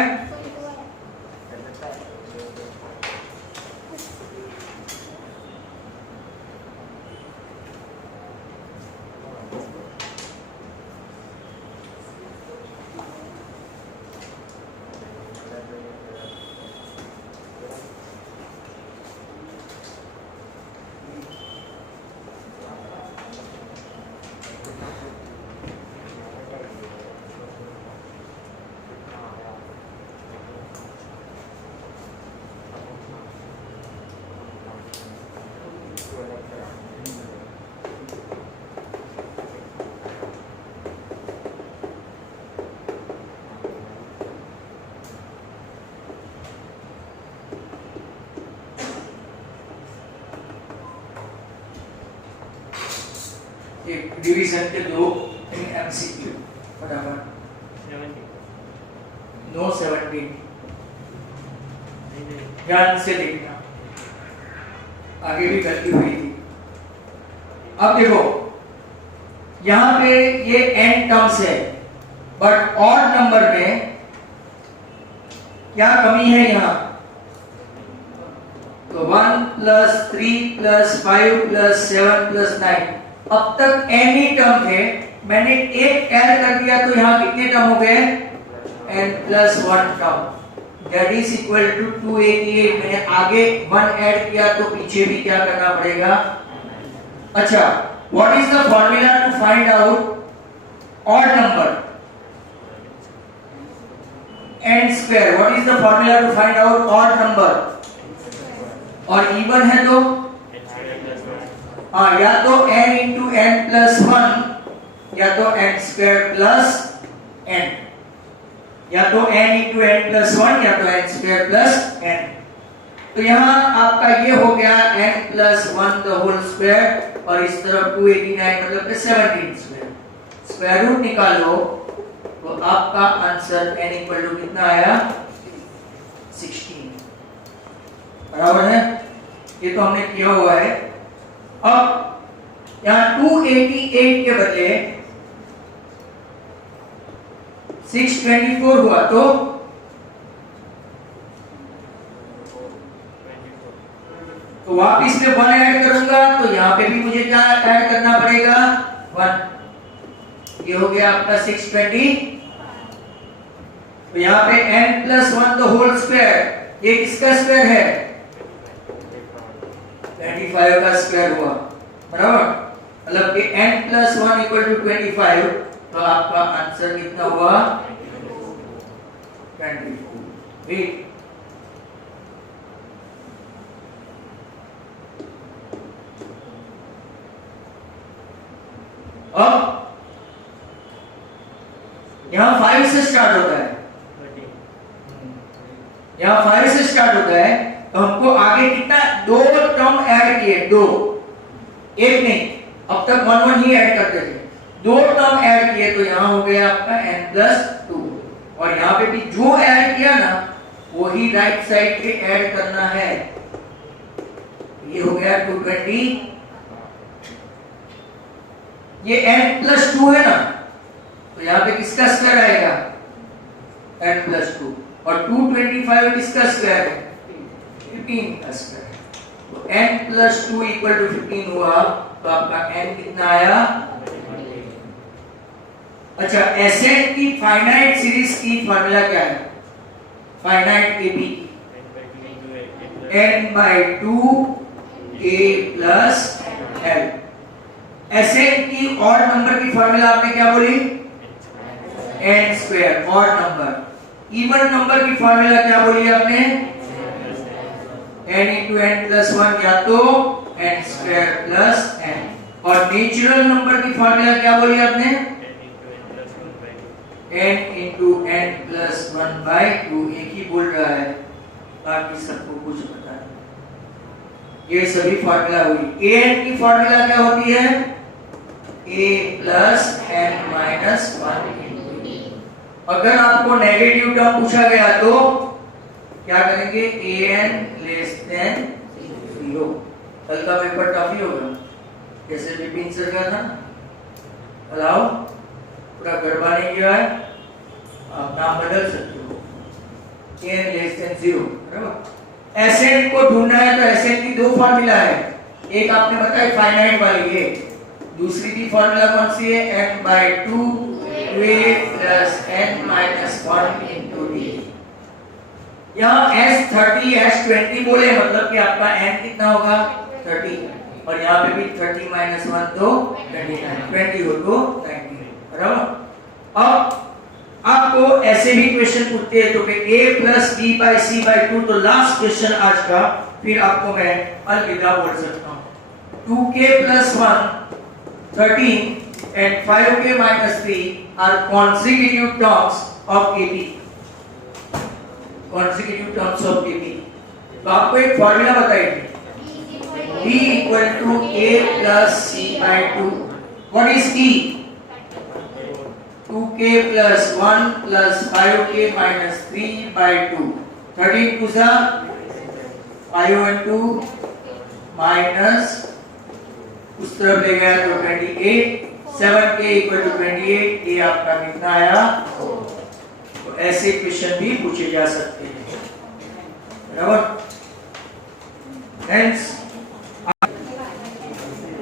एक division के 2 MCQ बराबर 17। ध्यान से देखना, आगे भी गलती हुई थी। अब देखो यहां पे ये n टर्म्स है, बट ऑड नंबर में क्या कमी है यहाँ? तो 1 + 3 + 5 + 7 + 9। अब तक n ही टर्म थे, मैंने एक ऐड कर दिया तो यहाँ कितने टर्म हो गए? n + 1 term, that is equal to 288। मैंने आगे 1 ऐड किया तो पीछे भी क्या करना पड़ेगा? अच्छा, what is the formula to find out odd number? n square. What is the formula to find out odd number? और इवन है तो या तो n into n plus 1 या तो n square plus n, या तो n into n plus 1 या तो n square plus n। तो यहाँ आपका ये हो गया n plus 1 the whole square, और इस तरफ 289 मतलब 17 स्क्वायर। स्क्वायर रूट निकालो तो आपका आंसर n इक्वल टू कितना आया? 16। बराबर है? ये तो हमने किया हुआ है। अब यहाँ 288 के बदले 624 हुआ तो वापिस में 1 ऐड करूंगा तो यहाँ पे भी मुझे क्या ऐड करना पड़ेगा? 1। ये हो गया आपका 620। तो यहाँ पे n + 1 the whole square, ये किसका स्क्वायर है? 25 का स्क्वायर हुआ, बराबर। मतलब कि n + 1 = 25। तो तो आपका आंसर कितना हुआ 22। अब यहाँ 5 से स्टार्ट होता है, यहाँ 5 से स्टार्ट होता है, तो हमको आगे कितना 2 टर्म ऐड किए, 2, एक नहीं, अब तक 1 1 ही ऐड करते थे, 2 टर्म ऐड किए, तो यहाँ हो गया आपका n+2, और यहाँ पे भी जो ऐड किया ना वही राइट साइड पे ऐड करना है। ये हो गया 220, ये n+2 है ना, तो यहाँ पे किसका स्क्वायर आएगा n+2, और 225 किसका स्क्वायर है 15 का स्क्वायर, तो n+2 = 15 हुआ, तो आपका n कितना आया। अच्छा, Sn की फाइनाइट सीरीज की फार्मूला क्या है, finite AB n/2 a plus l। Sn की ऑड नंबर की फार्मूला आपने क्या बोली n², odd number. Even number की फार्मूला क्या बोली आपने n × n+1, या तो n² + n, और नेचुरल नंबर की फार्मूला क्या बोली आपने n × n+1/2। एक ही बोल रहा है, बाकी सबको कुछ पता नहीं। ये सभी फार्मूला हुई। an की फार्मूला क्या होती है a + n-1 × d। अगर आपको नेगेटिव टर्म पूछा गया तो क्या करेंगे, an < 0। कल का पेपर टफ ही होगा, जैसे विपिन सर का था, अलाउ पूरा गड़बड़ नहीं किया है, आप नाम बदल सकते हो, n < 0, बराबर। Sn को ढूंढना है तो Sn की 2 फार्मूला है, एक आपने बताया फाइनाइट वाली, ये दूसरी की फार्मूला कौन सी है n/2 a + n-1 × d। यहाँ S30 S20 बोले, मतलब कि आपका n कितना होगा 30, और यहाँ पे भी 30 - 1 तो 29, 20 हो तो 90, बराबर। अब आपको ऐसे भी क्वेश्चन पूछते हैं तो a + b/c/2, तो लास्ट क्वेश्चन आज का, फिर आपको मैं अलविदा बोल सकता हूँ। 2k + 1 13 and 5k - 3 are consecutive terms of AB, consecutive terms of AB। तो आपको एक फॉर्मूला बताइए, b = a + c/2। What is e? 2k + 1 + 5k - 3/2। 13 2 सा 5 और 2 माइनस उस तरफ ले गया तो 28, 7k = 28, ये आपका कितना आया। तो ऐसे क्वेश्चन भी पूछे जा सकते हैं, बराबर। Hence